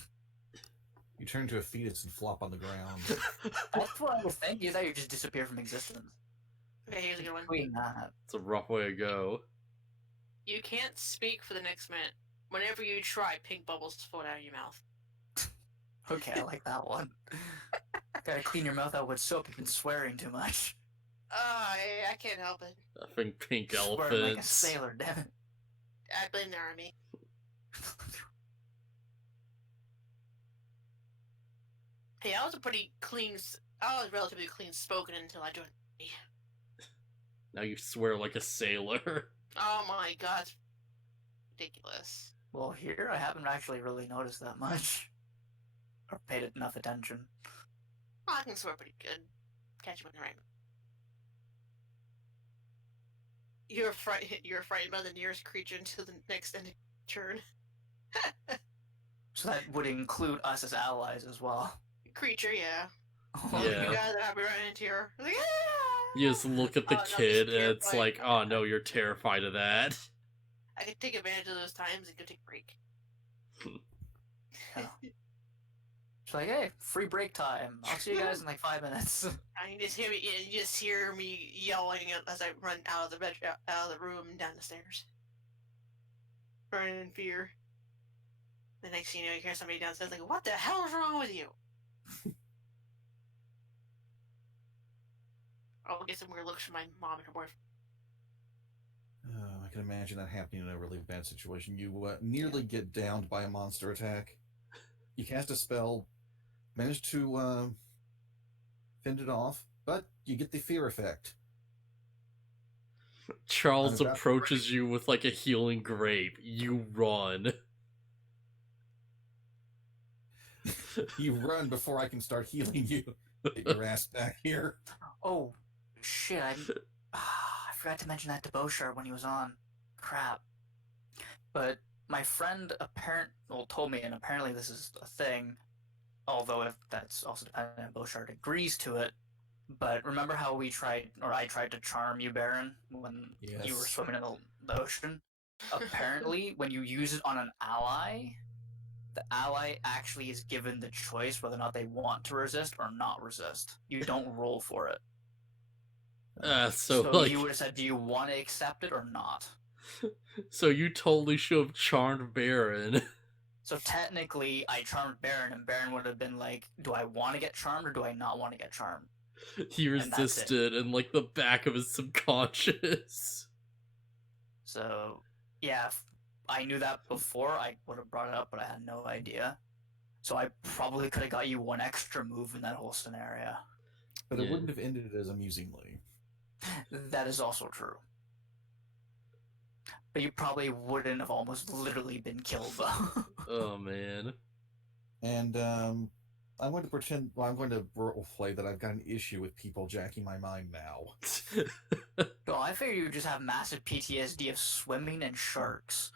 You turn to a fetus and flop on the ground. That's what I was thinking. Is that you just disappear from existence. Okay, here's a good one. Between that. It's a rough way to go. You can't speak for the next minute. Whenever you try, pink bubbles float out of your mouth. Okay, I like that one. Gotta clean your mouth out with soap. You've been swearing too much. I can't help it. I think pink Swearing like a elephants. sailor, damn it. I blame the army. Hey, I was relatively clean spoken until I joined the army. Now you swear like a sailor. Oh my god, it's ridiculous. Well, here I haven't actually really noticed that much. Or paid enough attention. Oh, I can swear pretty good. Catch you when you're right. You're frightened by the nearest creature until the next ending turn. So that would include us as allies as well. Creature, yeah. Yeah. You guys that I'll be running into here. Like, You just look at the Oh, no, kid just and it's terrified. like, oh no, you're terrified of that. I could take advantage of those times and go take a break. Yeah. It's like, hey, free break time. I'll see you guys in like 5 minutes. You just hear me yelling as I run out of the room and down the stairs. Running in fear. The next thing you know, you hear somebody downstairs like, "What the hell is wrong with you?" I'll get some weird looks from my mom and her boyfriend. I can imagine that happening in a really bad situation. You nearly get downed by a monster attack. You cast a spell, manage to fend it off, but you get the fear effect. Charles I'm about to approaches you with like a healing grape. You run. You run before I can start healing you. Get your ass back here. Oh, shit, I forgot to mention that to BaronvonCreepy when he was on. Crap. But my friend told me, and apparently this is a thing, although if that's also dependent on BaronvonCreepy agrees to it. But remember how I tried to charm you, Baron, when you were Yes. swimming in the ocean? Apparently, when you use it on an ally, the ally actually is given the choice whether or not they want to resist or not resist. You don't roll for it. So like, you would have said, do you want to accept it or not? so you totally should have charmed Baron. So technically, I charmed Baron, and Baron would have been like, do I want to get charmed or do I not want to get charmed? He that's it. resisted in like the back of his subconscious. So, yeah, if I knew that before, I would have brought it up, but I had no idea. So I probably could have got you one extra move in that whole scenario. But it Yeah. wouldn't have ended as amusingly. That is also true. But you probably wouldn't have almost literally been killed, though. Oh man. And I'm going to pretend, I'm going to roleplay that I've got an issue with people jacking my mind now. So I figure you just have massive PTSD of swimming and sharks.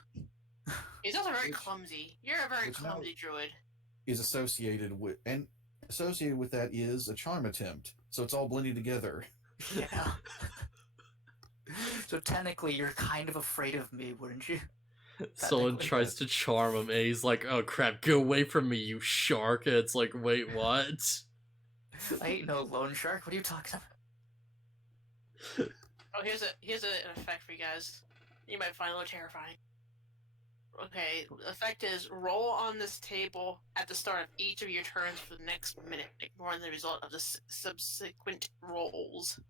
He's also very Which- clumsy. You're a very which now- clumsy druid. Is associated with that is a charm attempt. So it's all blending together. Yeah. So technically, you're kind of afraid of me, wouldn't you? Someone Technically. tries to charm him, and he's like, "Oh crap, go away from me, you shark!" And it's like, wait, what? I ain't no loan shark. What are you talking about? Oh, here's an effect for you guys. You might find a little terrifying. Okay, the effect is roll on this table at the start of each of your turns for the next minute, ignoring the result of the subsequent rolls.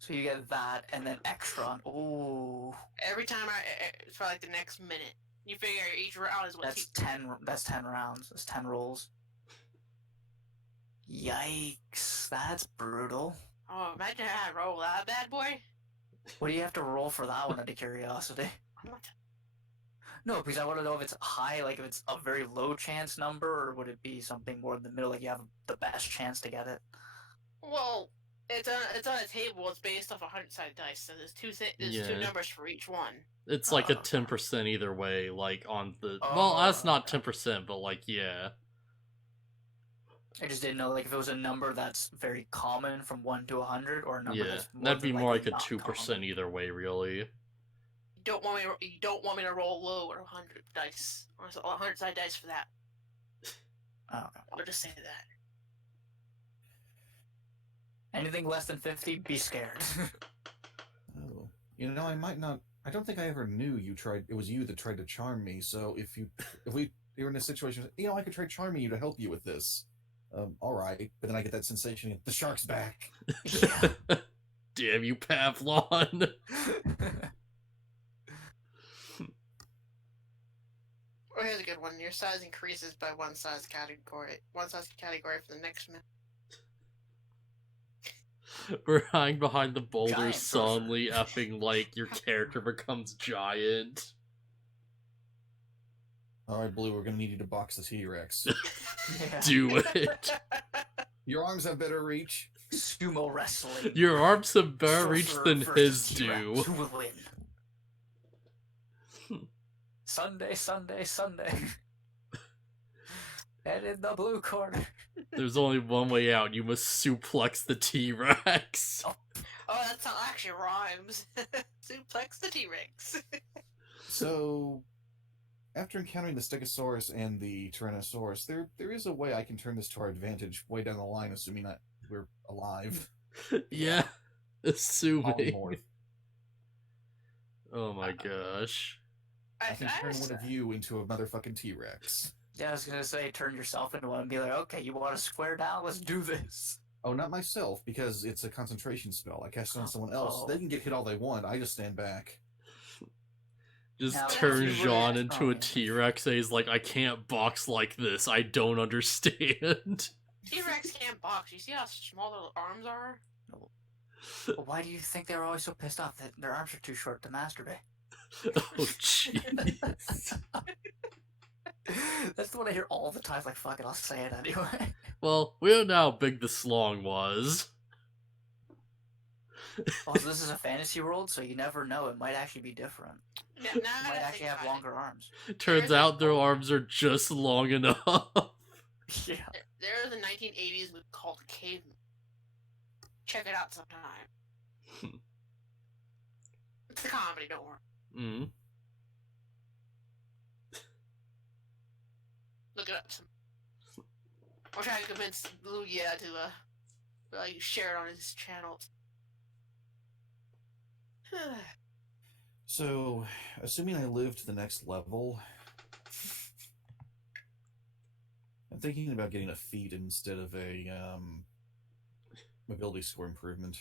So you get that, and then extra on. Ooh, Every time for like the next minute. You figure each round is what. that's 10. That's 10 rounds. That's 10 rolls. Yikes! That's brutal. Oh, imagine I roll that bad boy. What do you have to roll for that one? Out of curiosity. I'm not. No, because I want to know if it's high, like if it's a very low chance number, or would it be something more in the middle, like you have the best chance to get it? Well, it's on a table. It's based off 100-sided dice, so there's two Yeah. numbers for each one. It's like a Oh. 10% either way, like on the. Oh, Well, that's not okay. 10%, but like, yeah. I just didn't know, like, if it was a number that's very common from 1 to 100, or a number Yeah, that's more that'd be than more likely like a not 2% common. either way, really. You don't want me to roll low or 100 dice. Or 100-sided dice for that. Oh, okay. I'll just say that. Anything less than 50, be scared. Oh, I might not. I don't think I ever knew you tried. It was you that tried to charm me. So if we were in a situation, I could try charming you to help you with this. All right, but then I get that sensation. The shark's back. Yeah. Damn you, Pavlon! Oh, here's a good one. Your size increases by one size category for the next minute. We're hiding behind the boulders, Giant solemnly effing like your character becomes giant. All right, Blue, we're gonna need you to box the T-Rex. Yeah. Do it. Your arms have better reach. Sumo wrestling. Your arms have better reach Sorcerer than versus his T-Rex. do. Who will win? Sunday, Sunday, Sunday. And in the blue corner. There's only one way out. You must suplex the T-Rex. Oh, that song actually rhymes. Suplex the T-Rex. So, after encountering the Stegosaurus and the Tyrannosaurus, there is a way I can turn this to our advantage way down the line, assuming that we're alive. Yeah, assuming. Polymorph. Oh my gosh. I can turn one of you into a motherfucking T-Rex. Yeah, I was gonna say, turn yourself into one and be like, okay, you want to square down? Let's do this. Oh, not myself, because it's a concentration spell. I cast it on someone else. Oh. They can get hit all they want. I just stand back. Just Now, turn that's Jean really into a strong. T-Rex and he's like, I can't box like this. I don't understand. T-Rex can't box. You see how small their arms are? Well, why do you think they were always so pissed off that their arms are too short to masturbate? Oh, jeez. That's the one I hear all the time. Like, fuck it, I'll say it anyway. Well, we don't know how big the slong was. Also, this is a fantasy world, so you never know. It might actually be different. Now It that might I actually think have about it, longer arms. Turns out their arms are just long enough. Yeah. There is a 1980s movie called Caveman. Check it out sometime. It's a comedy, don't worry. Mm. Look it up. I'm trying to convince Blue to like share it on his channel. So, assuming I live to the next level, I'm thinking about getting a feat instead of a mobility score improvement.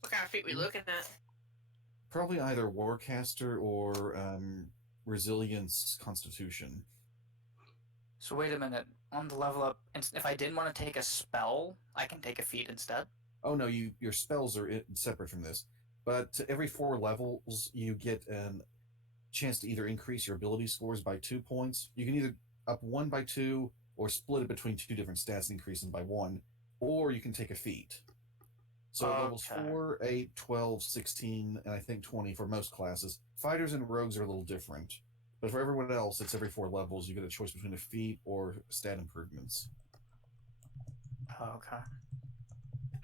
What kind of feet we looking at? Probably either Warcaster or Resilience Constitution. So wait a minute. On the level up, if I didn't want to take a spell, I can take a feat instead. Oh no, your spells are separate from this. But every 4 levels, you get a chance to either increase your ability scores by 2 points. You can either up 1 by 2, or split it between 2 different stats and increase them by 1, or you can take a feat. So at levels Okay. 4, 8, 12, 16, and I think 20 for most classes, fighters and rogues are a little different. But for everyone else, it's every 4 levels. You get a choice between a feat or stat improvements. Okay.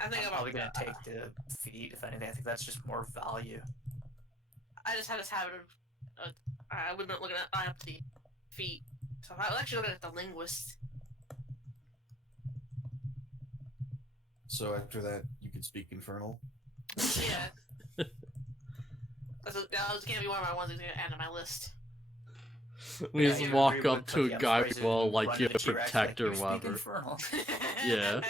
I think I'm I'm probably gonna take the feat, if anything. I think that's just more value. I just had this habit of I would not looking at up the feet, so I was actually looking at the linguist. So after that, you can speak Infernal. Yeah. That was gonna be one of my ones that's gonna add to my list. We Yeah, just you walk agree up with to a putting up guy phrases well, and like, run you to the T-Rex, protect or you speak whatever. Infernal. Yeah.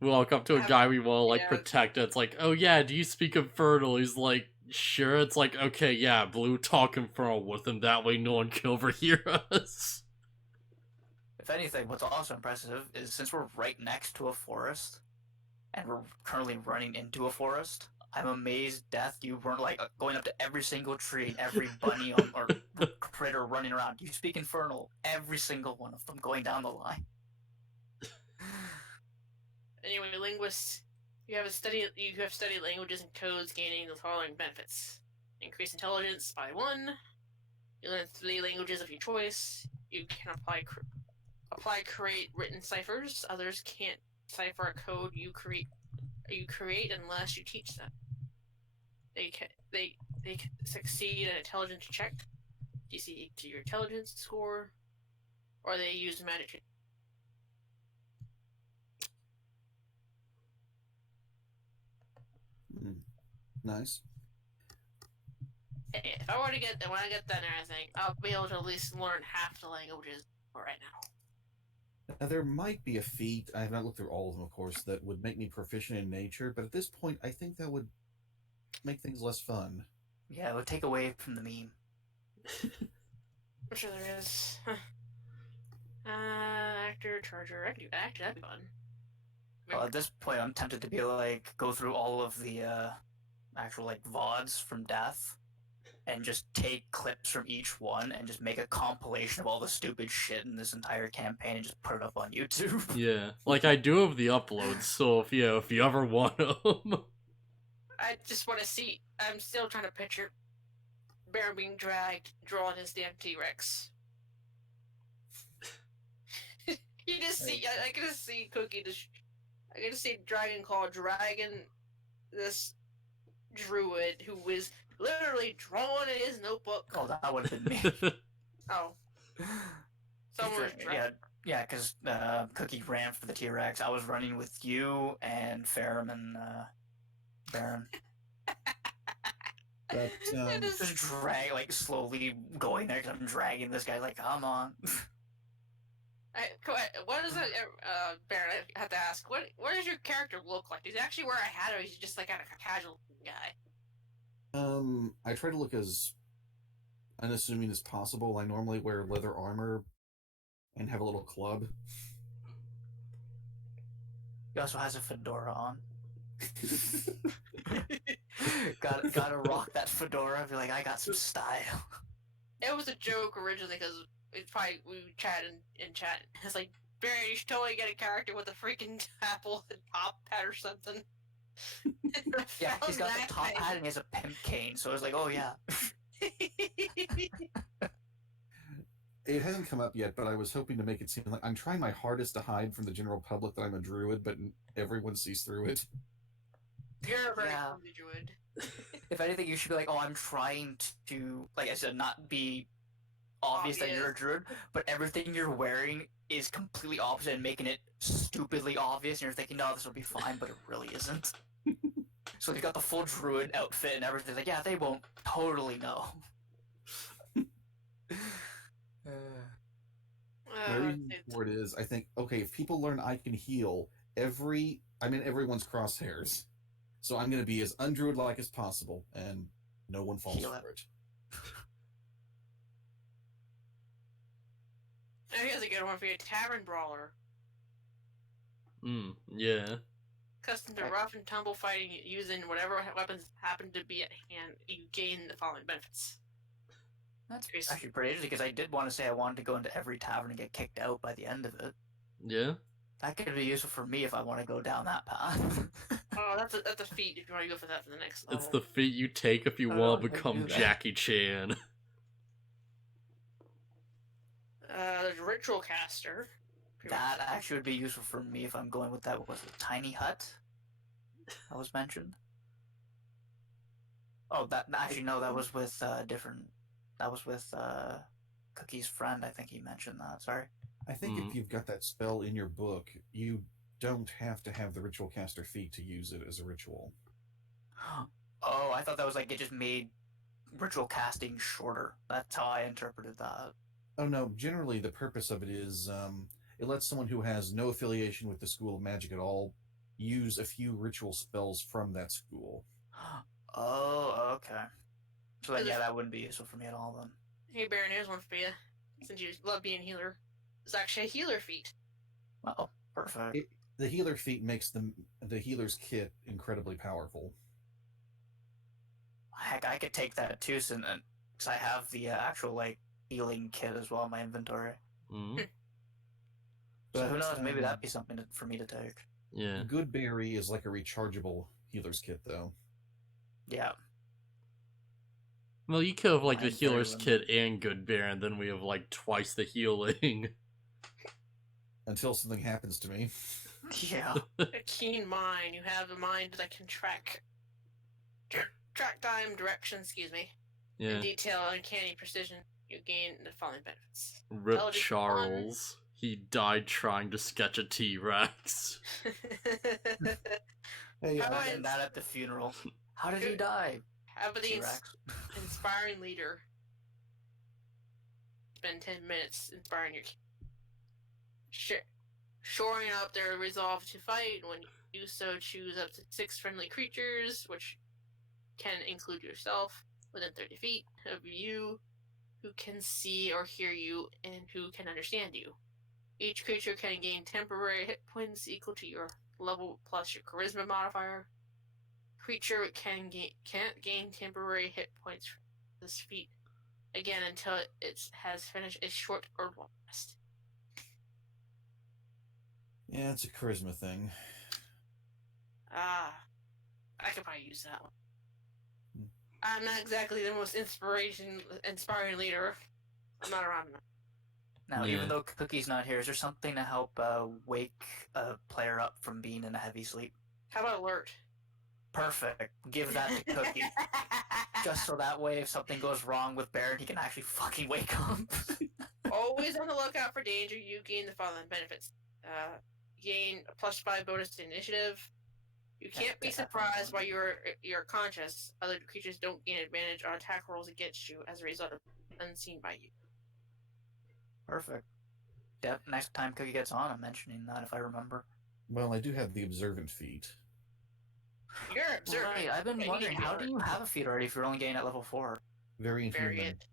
We walk up to a guy we want to, like, Yeah. protect. It's like, oh yeah, do you speak Infernal? He's like, sure. It's like, okay, yeah, Blue, talk Infernal with him. That way no one can overhear us. If anything, what's also impressive is since we're right next to a forest, and we're currently running into a forest, I'm amazed, Death, you weren't like going up to every single tree, every bunny or critter running around. You speak Infernal, every single one of them going down the line. Anyway, linguists, you have studied languages and codes, gaining the following benefits: increase intelligence by 1. You learn 3 languages of your choice. You can create written ciphers. Others can't cipher a code you create unless you teach them. They can succeed an intelligence check, DC to your intelligence score, or they use magic. Nice. Hey, if I were to get when I get done there, I think I'll be able to at least learn half the languages right now. Now, there might be a feat, I have not looked through all of them, of course, that would make me proficient in nature, but at this point, I think that would make things less fun. Yeah, it would take away from the meme. I'm sure there is. Actor, charger. I can do actor. That'd be fun. Well, at this point, I'm tempted to be like, go through all of the actual like VODs from Death, and just take clips from each one and just make a compilation of all the stupid shit in this entire campaign and just put it up on YouTube. Yeah, like, I do have the uploads, so if you ever want them. I just want to see. I'm still trying to picture Baron being dragged, drawing his damn T-Rex. You just see. I can just see Cookie. I can just see Dragon Claw dragging this druid who is literally drawing in his notebook. Oh, that would have been me. Oh. Someone was Yeah, because Cookie ran for the T-Rex. I was running with you and Ferrum and Baron. But, Just drag, like, slowly going there because I'm dragging this guy, like, come on. What is it, Baron? I have to ask. What does your character look like? Does he actually wear a hat, or is he just like kind of a casual guy? I try to look as unassuming as possible. I normally wear leather armor and have a little club. He also has a fedora on. Gotta rock that fedora and be like, I got some style. It was a joke originally because we chatted in chat. It's like, Baron, you should totally get a character with a freaking apple and top hat or something. Yeah, he's got the top hat and he has a pimp cane, so I was like, oh yeah. It hasn't come up yet, but I was hoping to make it seem like I'm trying my hardest to hide from the general public that I'm a druid, but everyone sees through it. You're a very Yeah. clumsy druid. If anything, you should be like, oh, I'm trying to, like I said, not be obvious that you're a druid, but everything you're wearing is completely opposite and making it stupidly obvious, and you're thinking, no, this will be fine, but it really isn't. So you got the full druid outfit and everything. Like, yeah, they won't totally know. The reason for it is, I think, okay, if people learn I can heal, I'm in everyone's crosshairs. So I'm going to be as undruid-like as possible, and no one falls Heal for it. Here's a good one for you. Tavern Brawler. Yeah. Custom to rough and tumble fighting using whatever weapons happen to be at hand. You gain the following benefits. That's actually pretty interesting, because I did want to say I wanted to go into every tavern and get kicked out by the end of it. Yeah. That could be useful for me if I want to go down that path. Oh, that's a feat if you want to go for that for the next level. It's the feat you take if you I want to don't think become you- Jackie Chan. There's Ritual Caster. That actually would be useful for me if I'm going with that. Was it Tiny Hut? That was mentioned. Oh, that actually no, that was with different. That was with Cookie's friend. I think he mentioned that. Sorry. I think if you've got that spell in your book, you don't have to have the ritual caster feat to use it as a ritual. Oh, I thought that was like it just made ritual casting shorter. That's how I interpreted that. Oh no, generally the purpose of it is it lets someone who has no affiliation with the school of magic at all use a few ritual spells from that school. Oh, okay. So then, yeah, that wouldn't be useful for me at all then. Hey, Baron, here's one for you. Since you love being a healer, it's actually a healer feat. Oh, perfect. The healer feat makes the healer's kit incredibly powerful. Heck, I could take that too, since I have the actual like healing kit as well in my inventory. Mm. So who But, knows? Maybe that'd be something for me to take. Yeah. Good Berry is like a rechargeable healer's kit, though. Yeah. Well, you could have like the Mine's very healer's limited. kit and Good Bear, and then we have like twice the healing. Until something happens to me. Yeah. A keen mind. You have a mind that can track time, direction, Yeah. and detail, uncanny precision. You gain the following benefits. Rip Intelligence Charles. He died trying to sketch a T-Rex. Hey, How about And that at the funeral. How did he die? How about the T-Rex. inspiring leader? Spend 10 minutes inspiring your shoring up their resolve to fight. When you do so, choose up to 6 friendly creatures, which can include yourself, within 30 feet of you, who can see or hear you, and who can understand you. Each creature can gain temporary hit points equal to your level plus your charisma modifier. Creature can't gain temporary hit points from this feat again until it has finished a short or long rest. Yeah, it's a charisma thing. Ah, I could probably use that one. I'm not exactly the most inspiring leader. I'm not around enough. Now, Yeah. even though Cookie's not here, is there something to help wake a player up from being in a heavy sleep? How about alert? Perfect. Give that to Cookie. Just so that way, if something goes wrong with Baron, he can actually fucking wake up. Always on the lookout for danger. You gain the following benefits. Gain a +5 bonus to initiative. You can't be surprised while you're conscious. Other creatures don't gain advantage on attack rolls against you as a result of unseen by you. Perfect. Yep, next time Cookie gets on, I'm mentioning that if I remember. Well, I do have the observant feat. You're observant. Right, I've been but you wondering, need to be how do alert. you have a feat already if you're only getting at level 4? Very inhuman. Variant.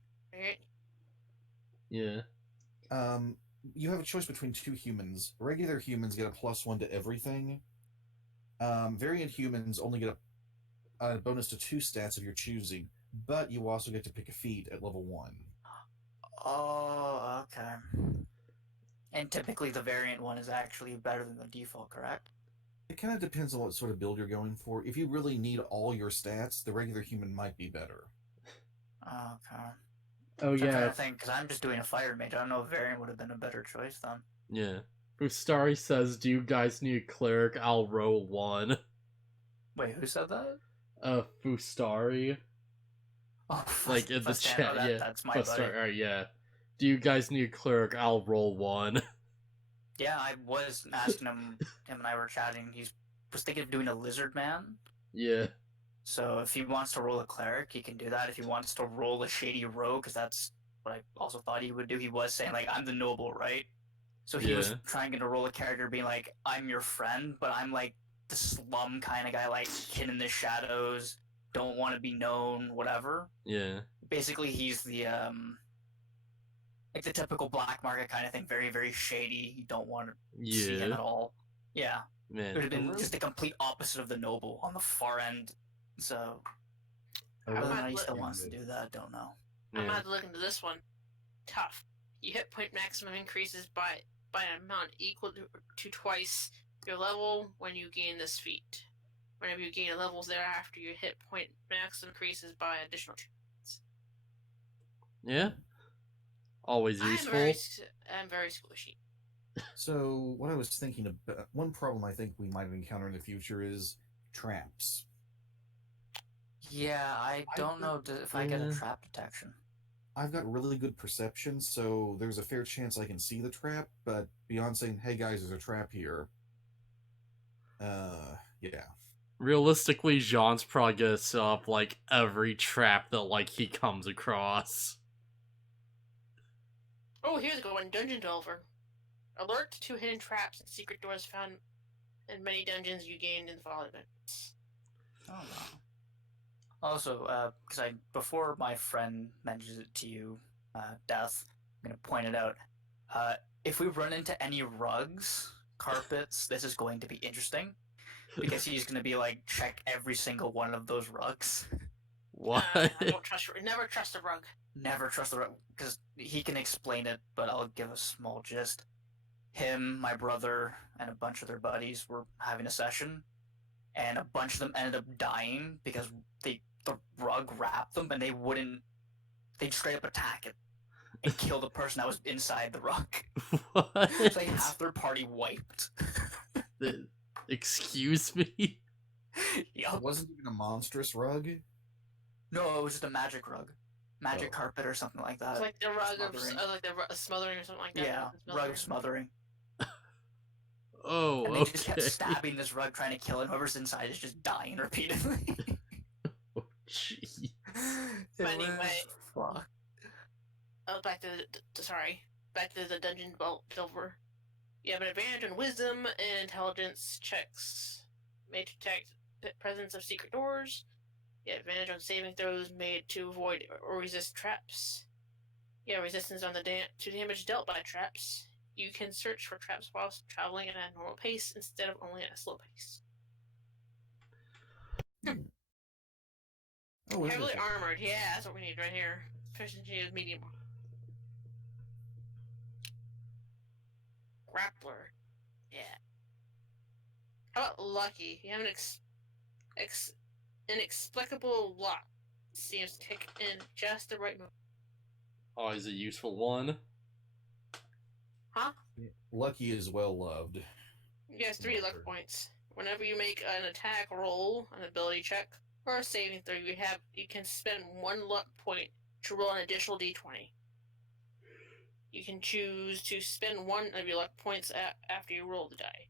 Yeah. You have a choice between two humans. Regular humans get a +1 to everything. Variant humans only get a bonus to 2 stats of your choosing, but you also get to pick a feat at level 1. Oh, okay. And typically the variant one is actually better than the default, correct? It kind of depends on what sort of build you're going for. If you really need all your stats, the regular human might be better. Okay. Oh So I'm trying yeah. to think, because I'm just doing a fire mage. I don't know if variant would have been a better choice then. Yeah. Bustari says, "Do you guys need a cleric? I'll roll one." Wait, who said that? Fustari. Oh, Like in the Fustan. chat, Oh, yeah. That's my buddy. Alright, yeah. Do you guys need a cleric? I'll roll one. Yeah, I was asking him. Him and I were chatting. He was thinking of doing a lizard man. Yeah. So if he wants to roll a cleric, he can do that. If he wants to roll a shady rogue, because that's what I also thought he would do. He was saying like, "I'm the noble, right?" So he was Yeah. trying to roll a character, being like, "I'm your friend, but I'm like the slum kind of guy, like hidden in the shadows, don't want to be known, whatever." Yeah. Basically, he's the like the typical black market kind of thing, very very shady. You don't want to see him Yeah. at all. Yeah, it would Man. have been just the complete opposite of the noble on the far end. So I'm whether or not not he li- still wants to do that, don't know. I'm Yeah. gonna have to look into this one. Tough. Your hit point maximum increases by an amount equal to twice your level when you gain this feat. Whenever you gain levels thereafter, your hit point max increases by additional 2 points. Yeah. Always useful. I'm very squishy. So, what I was thinking about, one problem I think we might encounter in the future is traps. Yeah, I don't know if I get a trap detection. I've got really good perception, so there's a fair chance I can see the trap, but beyond saying, hey guys, there's a trap here, yeah. Realistically, Jean's probably gonna set up, like, every trap that, like, he comes across. Oh, here's a good one. Dungeon Delver. Alert to hidden traps and secret doors found in many dungeons you gained in the following events. Oh, wow. Also, because before my friend mentions it to you, Death, I'm going to point it out. If we run into any rugs, carpets, this is going to be interesting. Because he's going to be like, check every single one of those rugs. What? I don't trust. Never trust a rug. Never trust the rug, because he can explain it, but I'll give a small gist. Him, my brother, and a bunch of their buddies were having a session, and a bunch of them ended up dying because the rug wrapped them, and they'd straight up attack it and kill the person that was inside the rug. What? It's like half their party wiped. Excuse me? Yup. It wasn't even a monstrous rug. No, it was just a magic rug. Magic carpet or something like that. It's like the rug Smothering. of like the smothering or something like that. Yeah, rug of smothering. Oh, And they okay. just kept stabbing this rug trying to kill it. Whoever's inside is just dying repeatedly. Oh, gee. But anyway. Fuck. Back to the Dungeon Delver. You have an advantage on Wisdom and Intelligence checks made to detect the presence of secret doors. You have advantage on saving throws made to avoid or resist traps. You have resistance on to damage dealt by traps. You can search for traps while traveling at a normal pace instead of only at a slow pace. Oh, Heavily interesting. armored, yeah, that's what we need right here. Efficiency is medium. Grappler, yeah. How about lucky? You have an inexplicable luck. Seems to kick in just the right moment. Always a useful one. Huh? Lucky is well loved. You have 3 luck points. Whenever you make an attack roll, an ability check, or a saving throw, you can spend 1 luck point to roll an additional d20. You can choose to spend 1 of your luck points after you roll the die.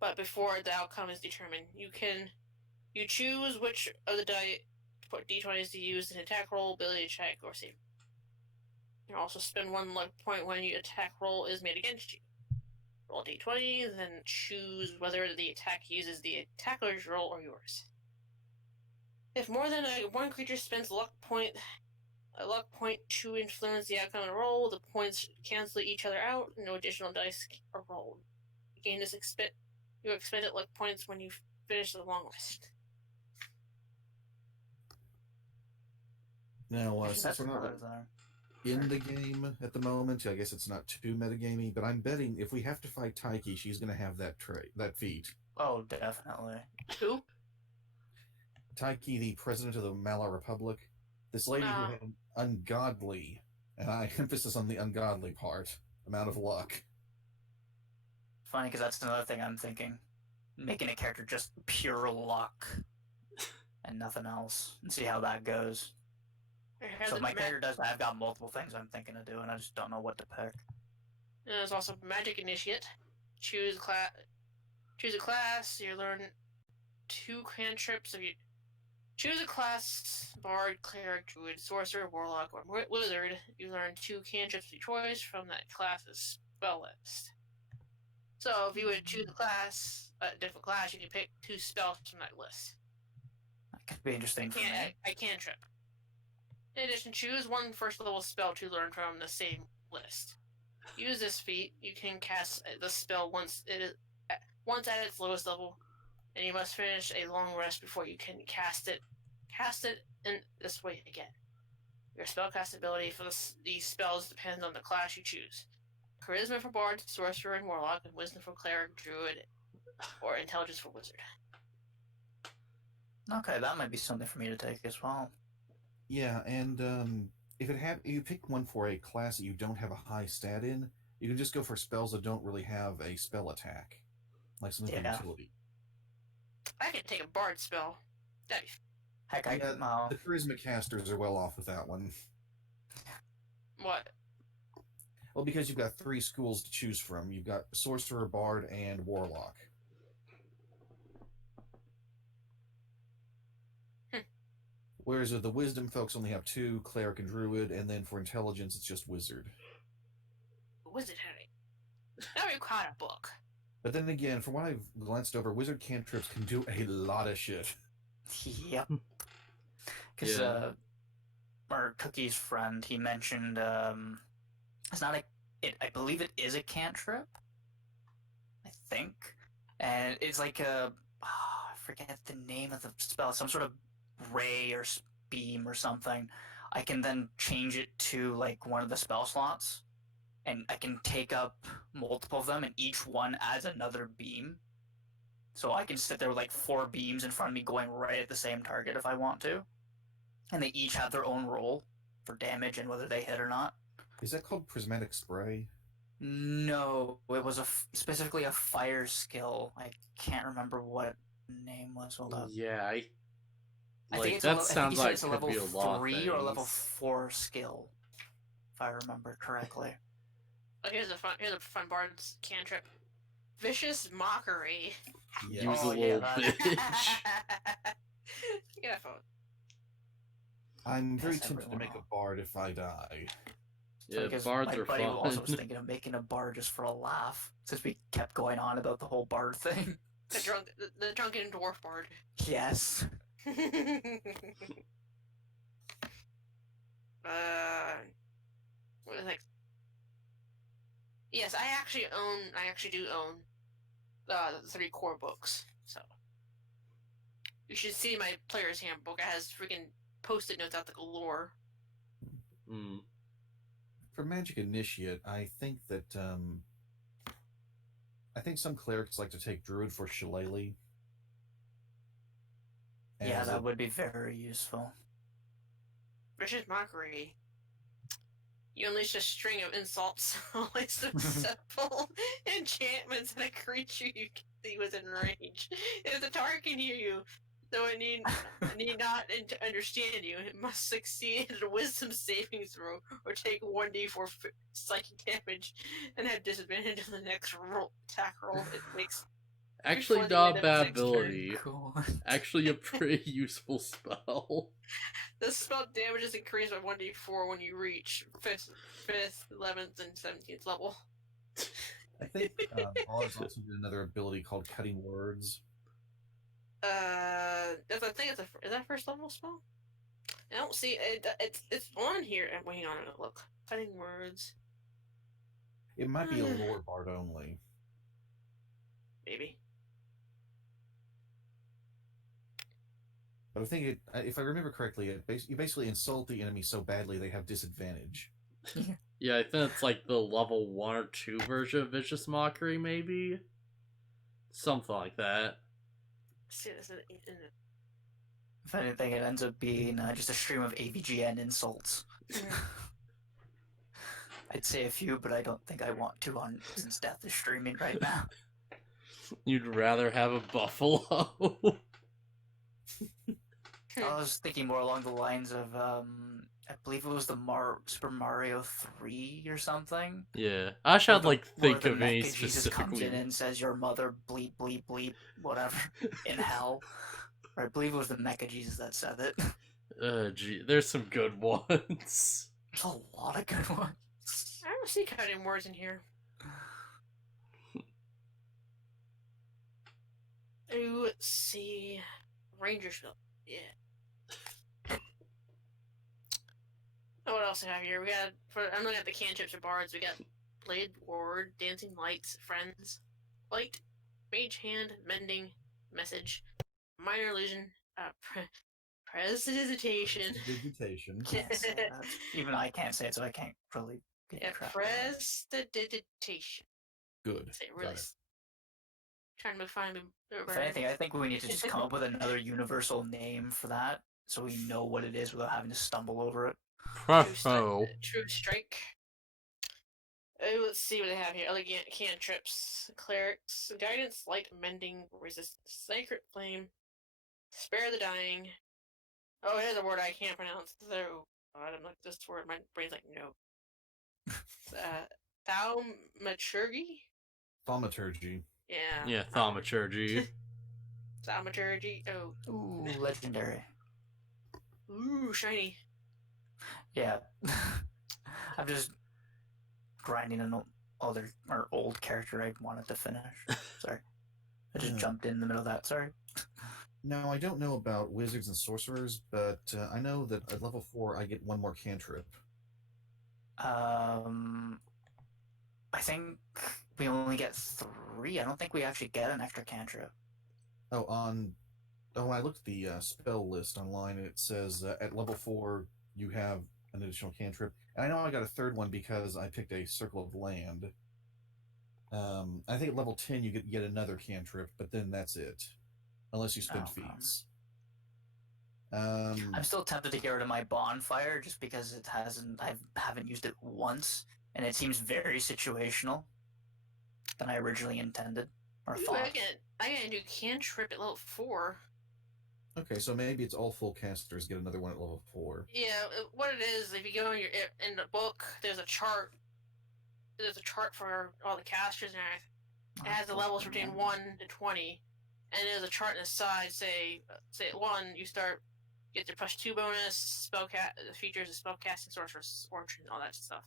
But before the outcome is determined, you choose which of the d20s to use in attack roll, ability check, or save. You can also spend 1 luck point when your attack roll is made against you. Roll d20, then choose whether the attack uses the attacker's roll or yours. If more than one creature spends a luck point to influence the outcome of the roll, the points cancel each other out, and no additional dice are rolled. You gain this your expended luck points when you finish the long rest. Now, That's since we're not in the game at the moment, I guess it's not too metagamey, but I'm betting if we have to fight Taiki, she's going to have that feat. Oh, definitely. Who? Taiki, the president of the Mala Republic. This lady who had an ungodly, and I emphasis on the ungodly part, amount of luck. Funny, because that's another thing I'm thinking. Making a character just pure luck. And nothing else. And see how that goes. So my character does that. I've got multiple things I'm thinking of doing. I just don't know what to pick. And there's also Magic Initiate. Choose a class. You learn 2 cantrips. Choose a class: Bard, Cleric, Druid, Sorcerer, Warlock, or Wizard. You learn 2 cantrips of your choice from that class's spell list. So if you would choose a different class, you can pick 2 spells from that list. That could be interesting for me. I cantrip. In addition, choose 1 first-level spell to learn from the same list. Use this feat. You can cast the spell once at its lowest level, and you must finish a long rest before you can cast it. Cast it in this way again. Your spellcast ability for these spells depends on the class you choose. Charisma for Bard, Sorcerer, and Warlock, and Wisdom for Cleric, Druid, or Intelligence for Wizard. Okay, that might be something for me to take as well. Yeah, and if you pick one for a class that you don't have a high stat in, you can just go for spells that don't really have a spell attack, like something for Yeah. utility. I can take a bard spell. That'd be Heck, Yeah, the charisma casters are well off with that one. what? Well, because you've got 3 schools to choose from. You've got sorcerer, bard, and warlock. Whereas the wisdom folks only have 2, cleric and druid, and then for intelligence it's just wizard. Wizard headache. Now we've caught a book. But then again, from what I've glanced over, wizard cantrips can do a lot of shit. Yep. Because Yeah. our Cookie's friend, he mentioned it's not I believe it is a cantrip. I think, and it's like I forget the name of the spell. Some sort of ray or beam or something. I can then change it to like one of the spell slots, and I can take up multiple of them, and each one adds another beam. So I can sit there with like 4 beams in front of me going right at the same target if I want to. And they each have their own roll for damage and whether they hit or not. Is that called prismatic spray? No, it was specifically a fire skill. I can't remember what the name was. Hold up. Yeah, I like think it's that I think sounds you said like it's a could level be a lot of 3 or a level things. 4 skill, if I remember correctly. Oh, here's a fun bard's cantrip. Vicious mockery. Yeah. Use a Oh, little yeah, that- bitch. Get a phone. I'm very Piss tempted to make everyone a bard if I die. Yeah, Because bards my are buddy also was fun. thinking of making a bard just for a laugh, since we kept going on about the whole bard thing. The drunken dwarf bard. Yes. What was like? Yes, I actually do own the 3 core books. So you should see my player's handbook. It has freaking post-it notes out the galore. Mm. For Magic Initiate, I think that I think some clerics like to take druid for shillelagh. Yeah, as that a- would be very useful. Vicious mockery. You unleash a string of insults, always simple enchantments, and a creature you can see within range. If the target can hear you, though it need not understand you, it must succeed at a wisdom saving throw or take 1d4 psychic damage and have disadvantage on the next attack roll it makes. Actually, Before the not end a of bad its next turn. ability. Cool. Actually, a pretty useful spell. This spell damage is increased by 1d4 when you reach 5th, 11th, and 17th level. I think bards also did another ability called Cutting Words. I think is that first level spell? I don't see it. It's on here. Wait, hang on, I'm gonna look. Cutting words, It might be a lore bard only. maybe. But I think if I remember correctly, you basically insult the enemy so badly they have disadvantage. Yeah, I think it's like the level 1 or 2 version of Vicious Mockery, maybe? Something like that. See, this is in If anything, it ends up being just a stream of AVGN insults. I'd say a few, but I don't think I want to since Death is streaming right now. You'd rather have a buffalo. I was thinking more along the lines of, I believe it was the Super Mario 3 or something. Yeah, I should Where think the of any Mecha Jesus comes specifically. in and says, "Your mother bleep bleep bleep whatever in hell." Or I believe it was the Mecha Jesus that said it. Gee, there's some good ones. There's a lot of good ones. I don't see cutting words in here. Ooh, let's see. Rangersville. Yeah. Oh, what else do I have here? We got I'm looking at the cantrips or bards. We got Blade Ward, Dancing Lights, Friends, Light, Mage Hand, Mending, Message, Minor Illusion, Prestidigitation. Digitation. Can't say that. Even I can't say it, so I can't really get Yeah, track of it. Prestidigitation. Good. Say it Got really. it. Trying to find If anything, I think we need to just come up with another universal name for that, so we know what it is without having to stumble over it. Prefo. True Strike. Let's see what they have here. Elegant cantrips, clerics, guidance, light, mending, resist, sacred flame, spare the dying. Oh, here's a word I can't pronounce. So I don't like this word. My brain's like no. Thaumaturgy. Thaumaturgy. Yeah. Yeah, thaumaturgy. Thaumaturgy. Oh. Ooh, legendary. Ooh, shiny. Yeah. I'm just grinding an old character I wanted to finish. Sorry. I just jumped in the middle of that. Sorry. Now, I don't know about wizards and sorcerers, but I know that at level 4 I get one more cantrip. I think we only get 3. I don't think we actually get an extra cantrip. Oh, when I looked at the spell list online, it says at level 4 you have an additional cantrip. And I know I got a third one because I picked a Circle of Land. I think at level 10 you get yet another cantrip, but then that's it. Unless you spend feats. I'm still tempted to get rid of my bonfire just because I haven't used it once, and it seems very situational than I originally intended or thought. I can do cantrip at level 4. Okay, so maybe it's all full casters get another one at level 4. Yeah, what it is, if you go in the book, there's a chart. There's a chart for all the casters and everything. It has the levels between 1 to 20. And there's a chart on the side, say at 1, you get the +2 bonus, features of spellcasting, sorceress, orchard, and all that stuff.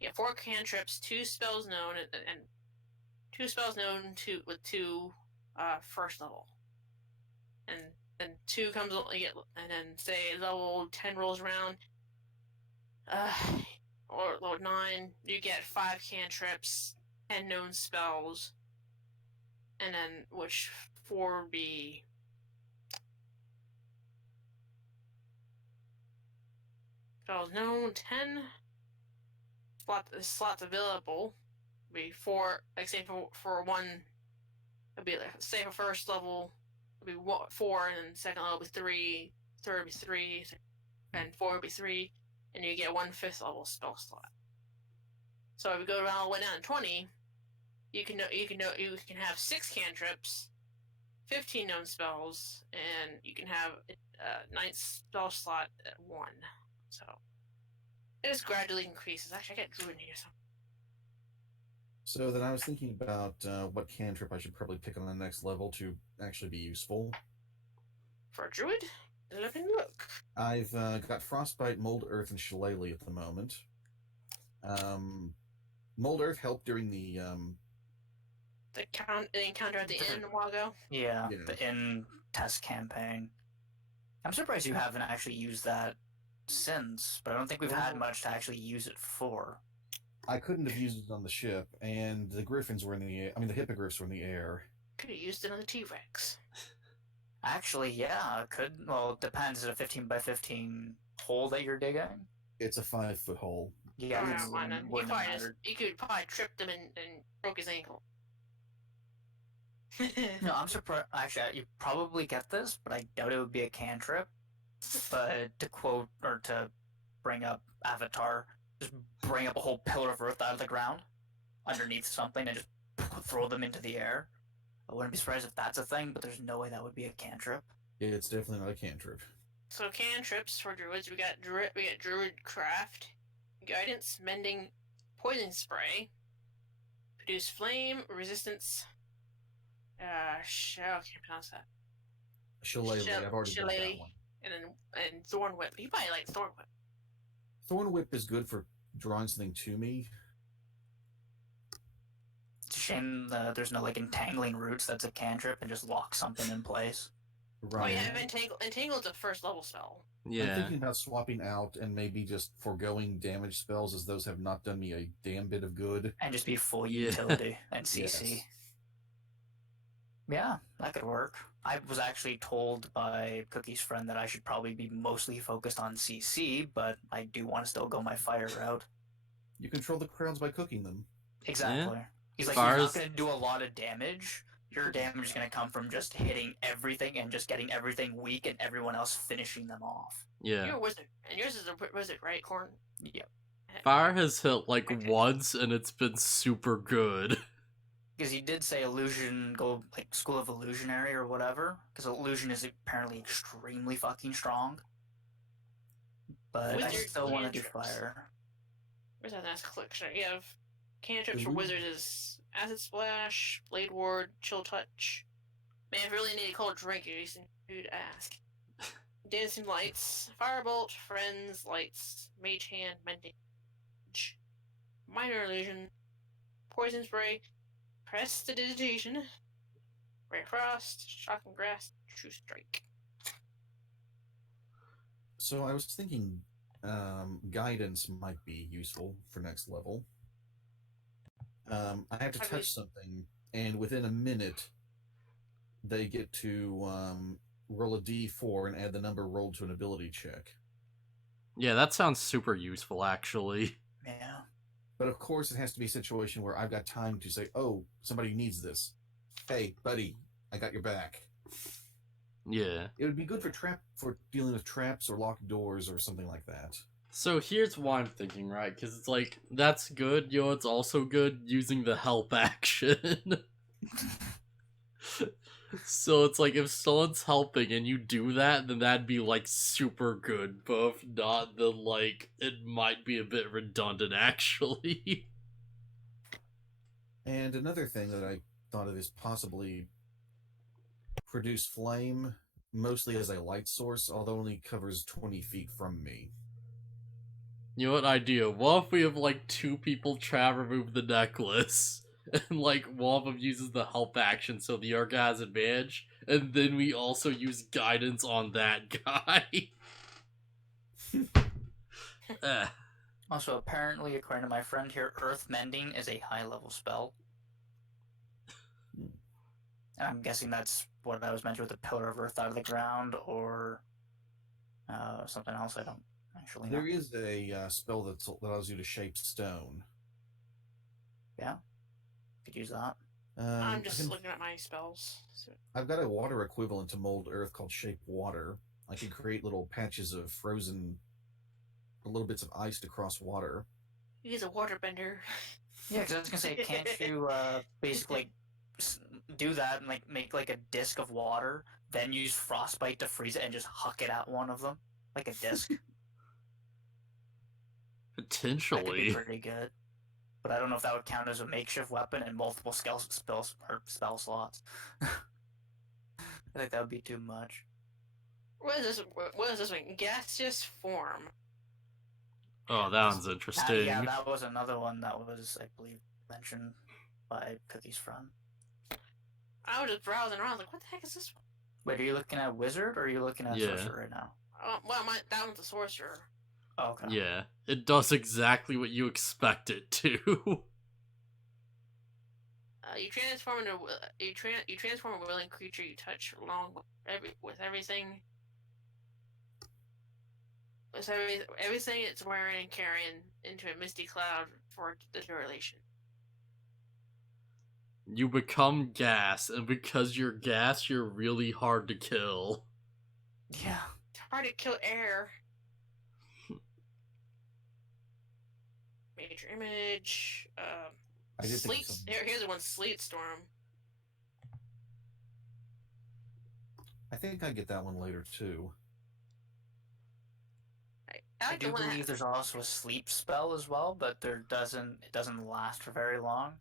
You get 4 cantrips, 2 spells known, and 2 spells known with 2 first level. And then 2 comes, and then say level 10 rolls around, or level 9, you get 5 cantrips, 10 known spells, and then which 4 would be spells known, 10 slots available. Would be 4, like say for 1, it'd be like, say for first level would be 4, and then second level would be 3, third would be 3, and 4 would be 3, and you get 1 5th level spell slot. So if you go all the way down to 20, you can have 6 cantrips, 15 known spells, and you can have a 9th spell slot at 1. So it just gradually increases. Actually, I got Druid in here. So then I was thinking about what cantrip I should probably pick on the next level to actually be useful. For a Druid? Let me look. I've got Frostbite, Mold Earth, and Shillelagh at the moment. Mold Earth helped during the encounter at the end a while ago. Yeah, the end test campaign. I'm surprised you haven't actually used that since, but I don't think we've had much to actually use it for. I couldn't have used it on the ship, and the griffins were in the air. I mean, the hippogriffs were in the air. Could have used it on the T-Rex. Actually, yeah, could. Well, it depends. Is it a 15 by 15 hole that you're digging? It's a 5-foot hole. Yeah, he could probably tripped him and broke his ankle. No, I'm surprised. Actually, you probably get this, but I doubt it would be a cantrip. But to quote or to bring up Avatar, just bring up a whole pillar of earth out of the ground underneath something and just throw them into the air. I wouldn't be surprised if that's a thing, but there's no way that would be a cantrip. It's definitely not a cantrip. So cantrips for druids, we got druid craft, guidance, mending, poison spray, produce flame, resistance. I can't pronounce that. Shillelagh, I've already got that one. And Thorn Whip. You probably like Thorn Whip. Thorn Whip is good for drawing something to me. It's a shame there's no like entangling roots that's a cantrip and just lock something in place. Right. Oh yeah, Entangled's a first level spell. Yeah. I'm thinking about swapping out and maybe just foregoing damage spells, as those have not done me a damn bit of good. And just be full utility and CC. Yes. Yeah, that could work. I was actually told by Cookie's friend that I should probably be mostly focused on CC, but I do want to still go my fire route. You control the crowds by cooking them. Exactly. Yeah. He's like, Fire you're is- not going to do a lot of damage, Your damage is going to come from just hitting everything and just getting everything weak and everyone else finishing them off. Yeah. You're a wizard, and yours is a wizard, right, Corn? Yep. Fire has hit like Okay. once, and it's been super good. Because he did say illusion, go like School of Illusionary or whatever. Because illusion is apparently extremely fucking strong. But I Wizard still want to do cantrips. fire. Where's that nice collection? You have cantrips for Ooh. wizards is Acid Splash, Blade Ward, Chill Touch. Man, if you really need a cold drink, you need to ask. Dancing Lights, Firebolt, Friends, Lights, Mage Hand, Mending, Minor Illusion, Poison Spray, Prestidigitation, Ray Frost, Shocking Grasp, True Strike. So I was thinking guidance might be useful for next level. I have to touch something, and within a minute, they get to roll a d4 and add the number rolled to an ability check. Yeah, that sounds super useful, actually. Yeah. But of course, it has to be a situation where I've got time to say, "Oh, somebody needs this. Hey, buddy, I got your back." Yeah. It would be good for dealing with traps or locked doors or something like that. So here's what I'm thinking, right? Because it's like, that's good, it's also good using the help action. So it's like, if someone's helping and you do that, then that'd be like super good. But if not, then like, it might be a bit redundant, actually. And another thing that I thought of is possibly produce flame, mostly as a light source, although only covers 20 feet from me. You know what idea? What if we have like 2 people try to remove the necklace, and like one of them uses the help action so the Urga has advantage, and then we also use guidance on that guy? Also, apparently, according to my friend here, Earth Mending is a high-level spell. And I'm guessing that's what I was mentioned with the Pillar of Earth out of the ground, or something else I don't actually know. There is a spell that allows you to shape stone. Yeah, could use that. I'm just looking at my spells. So. I've got a water equivalent to mold earth called shape water. I can create little patches of frozen, little bits of ice across water. He's a waterbender. Yeah, because I was gonna say, can't you basically do that and like make like a disc of water, then use frostbite to freeze it and just huck it at one of them like a disc? That could be Potentially. pretty good. But I don't know if that would count as a makeshift weapon and multiple spell slots. I think that would be too much. What is this? What is this one? Gaseous form. Oh, that one's interesting. Yeah, that was another one that was, I believe, mentioned by Cookie's friend. I was just browsing around, like, what the heck is this one? Wait, are you looking at wizard or are you looking at sorcerer right now? Well, that one's a sorcerer. Oh, okay. Yeah, it does exactly what you expect it to. You transform into you transform a willing creature you touch along with everything. With everything it's wearing and carrying into a misty cloud for the duration. You become gas, and because you're gas, you're really hard to kill. Yeah. It's hard to kill air. Major image. I did think Sleet. of something. Here's the one. Sleet Storm. I think I get that one later too. I do believe there's also a sleep spell as well, but it doesn't last for very long.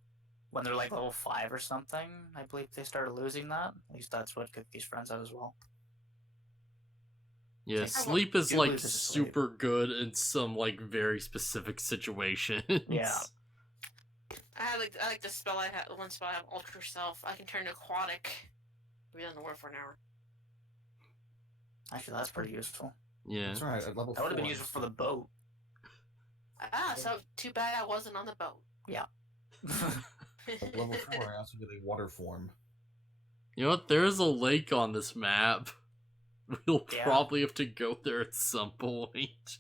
When they're like level 5 or something, I believe they started losing that. At least that's what Cookie's friends had as well. Yeah, sleep is like super good in some like very specific situations. Yeah. I like the spell I have. One spell I have, Ultra Self. I can turn to aquatic. Be on the water for an hour. Actually, that's pretty useful. Yeah. That's right, at level 4. That would have been useful for the boat. So too bad I wasn't on the boat. Yeah. At level 4, I also get a water form. You know what? There's a lake on this map. We'll Yeah. probably have to go there at some point.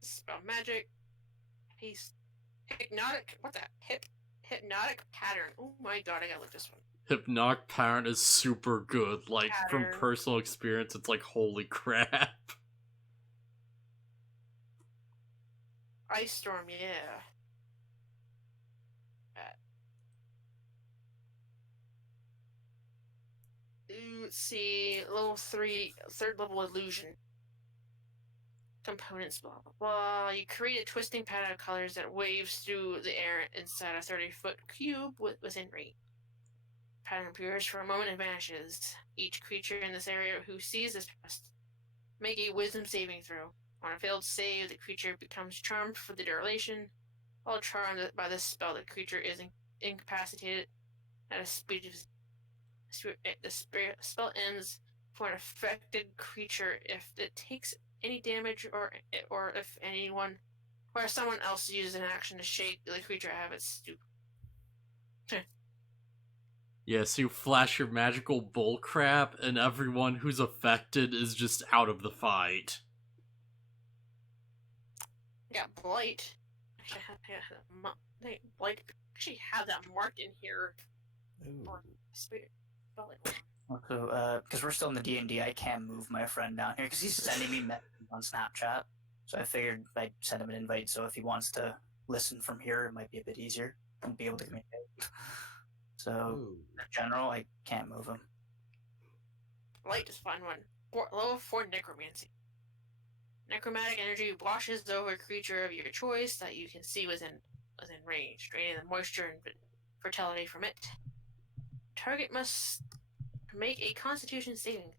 Spell magic. Hypnotic. What the? Hypnotic Pattern. Oh my god, I gotta look this one. Hypnotic Parent is super good. Like, from Pattern. personal experience, it's like, holy crap. Ice Storm, yeah. Let's see, level 3, third level illusion. Components, blah blah blah. You create a twisting pattern of colors that waves through the air inside a 30-foot cube within range. Pattern appears for a moment and vanishes. Each creature in this area who sees this past make a wisdom saving throw. On a failed save, the creature becomes charmed for the duration. While charmed by this spell, the creature is incapacitated at a speed of the spell ends for an affected creature if it takes any damage or if anyone or someone else uses an action to shake the creature out of its stoop. Yeah, so you flash your magical bullcrap, and everyone who's affected is just out of the fight. I got Blight. Blight actually have that marked in here. Or spirit. So, because we're still in the D&D, I can't move my friend down here because he's sending me messages on Snapchat. So I figured I'd send him an invite. So if he wants to listen from here, it might be a bit easier and be able to communicate. So in general, I can't move him. Blight is fun one. Level 4 Necromancy. Necromantic energy washes over a creature of your choice that you can see within range, draining the moisture and fertility from it. Target must make a Constitution saving.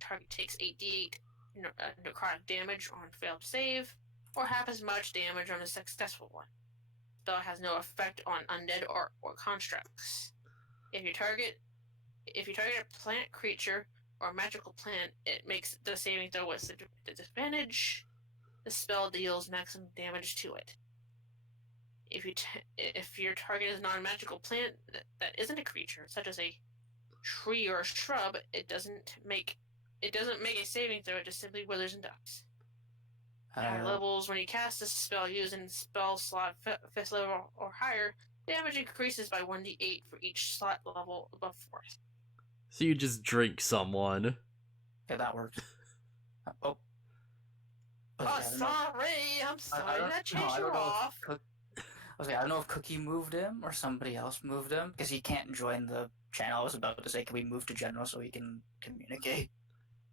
Target takes 8d8 necrotic damage on failed save, or half as much damage on a successful one. Spell has no effect on undead or constructs. If you target a plant creature or magical plant, it makes the saving throw with the disadvantage. The spell deals maximum damage to it. If your target is non-magical plant that isn't a creature, such as a tree or a shrub, it doesn't make a saving throw. It just simply withers and dies. At higher levels, when you cast a spell using spell slot 5th level or higher, damage increases by 1d8 for each slot level above 4th. So you just drink someone. Okay, that works. Oh, sorry. I'm sorry. That changed you off. I don't know if Cookie moved him or somebody else moved him because he can't join the channel. I was about to say, can we move to general so he can communicate?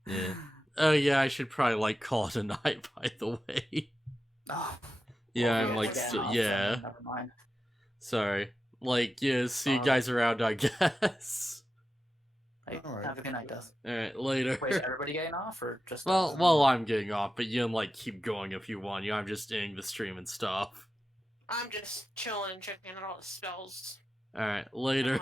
Yeah. Oh yeah, I should probably call it a night. By the way. Oh. Yeah, well, I'm yeah. Never mind. Sorry. Yeah, see you guys around, I guess. Right. Have a good night, Death. Alright, later. Wait, is everybody getting off or just? Well, I'm getting off, but you can keep going if you want. I'm just ending the stream and stuff. I'm just chilling, checking out all the spells. Alright, later.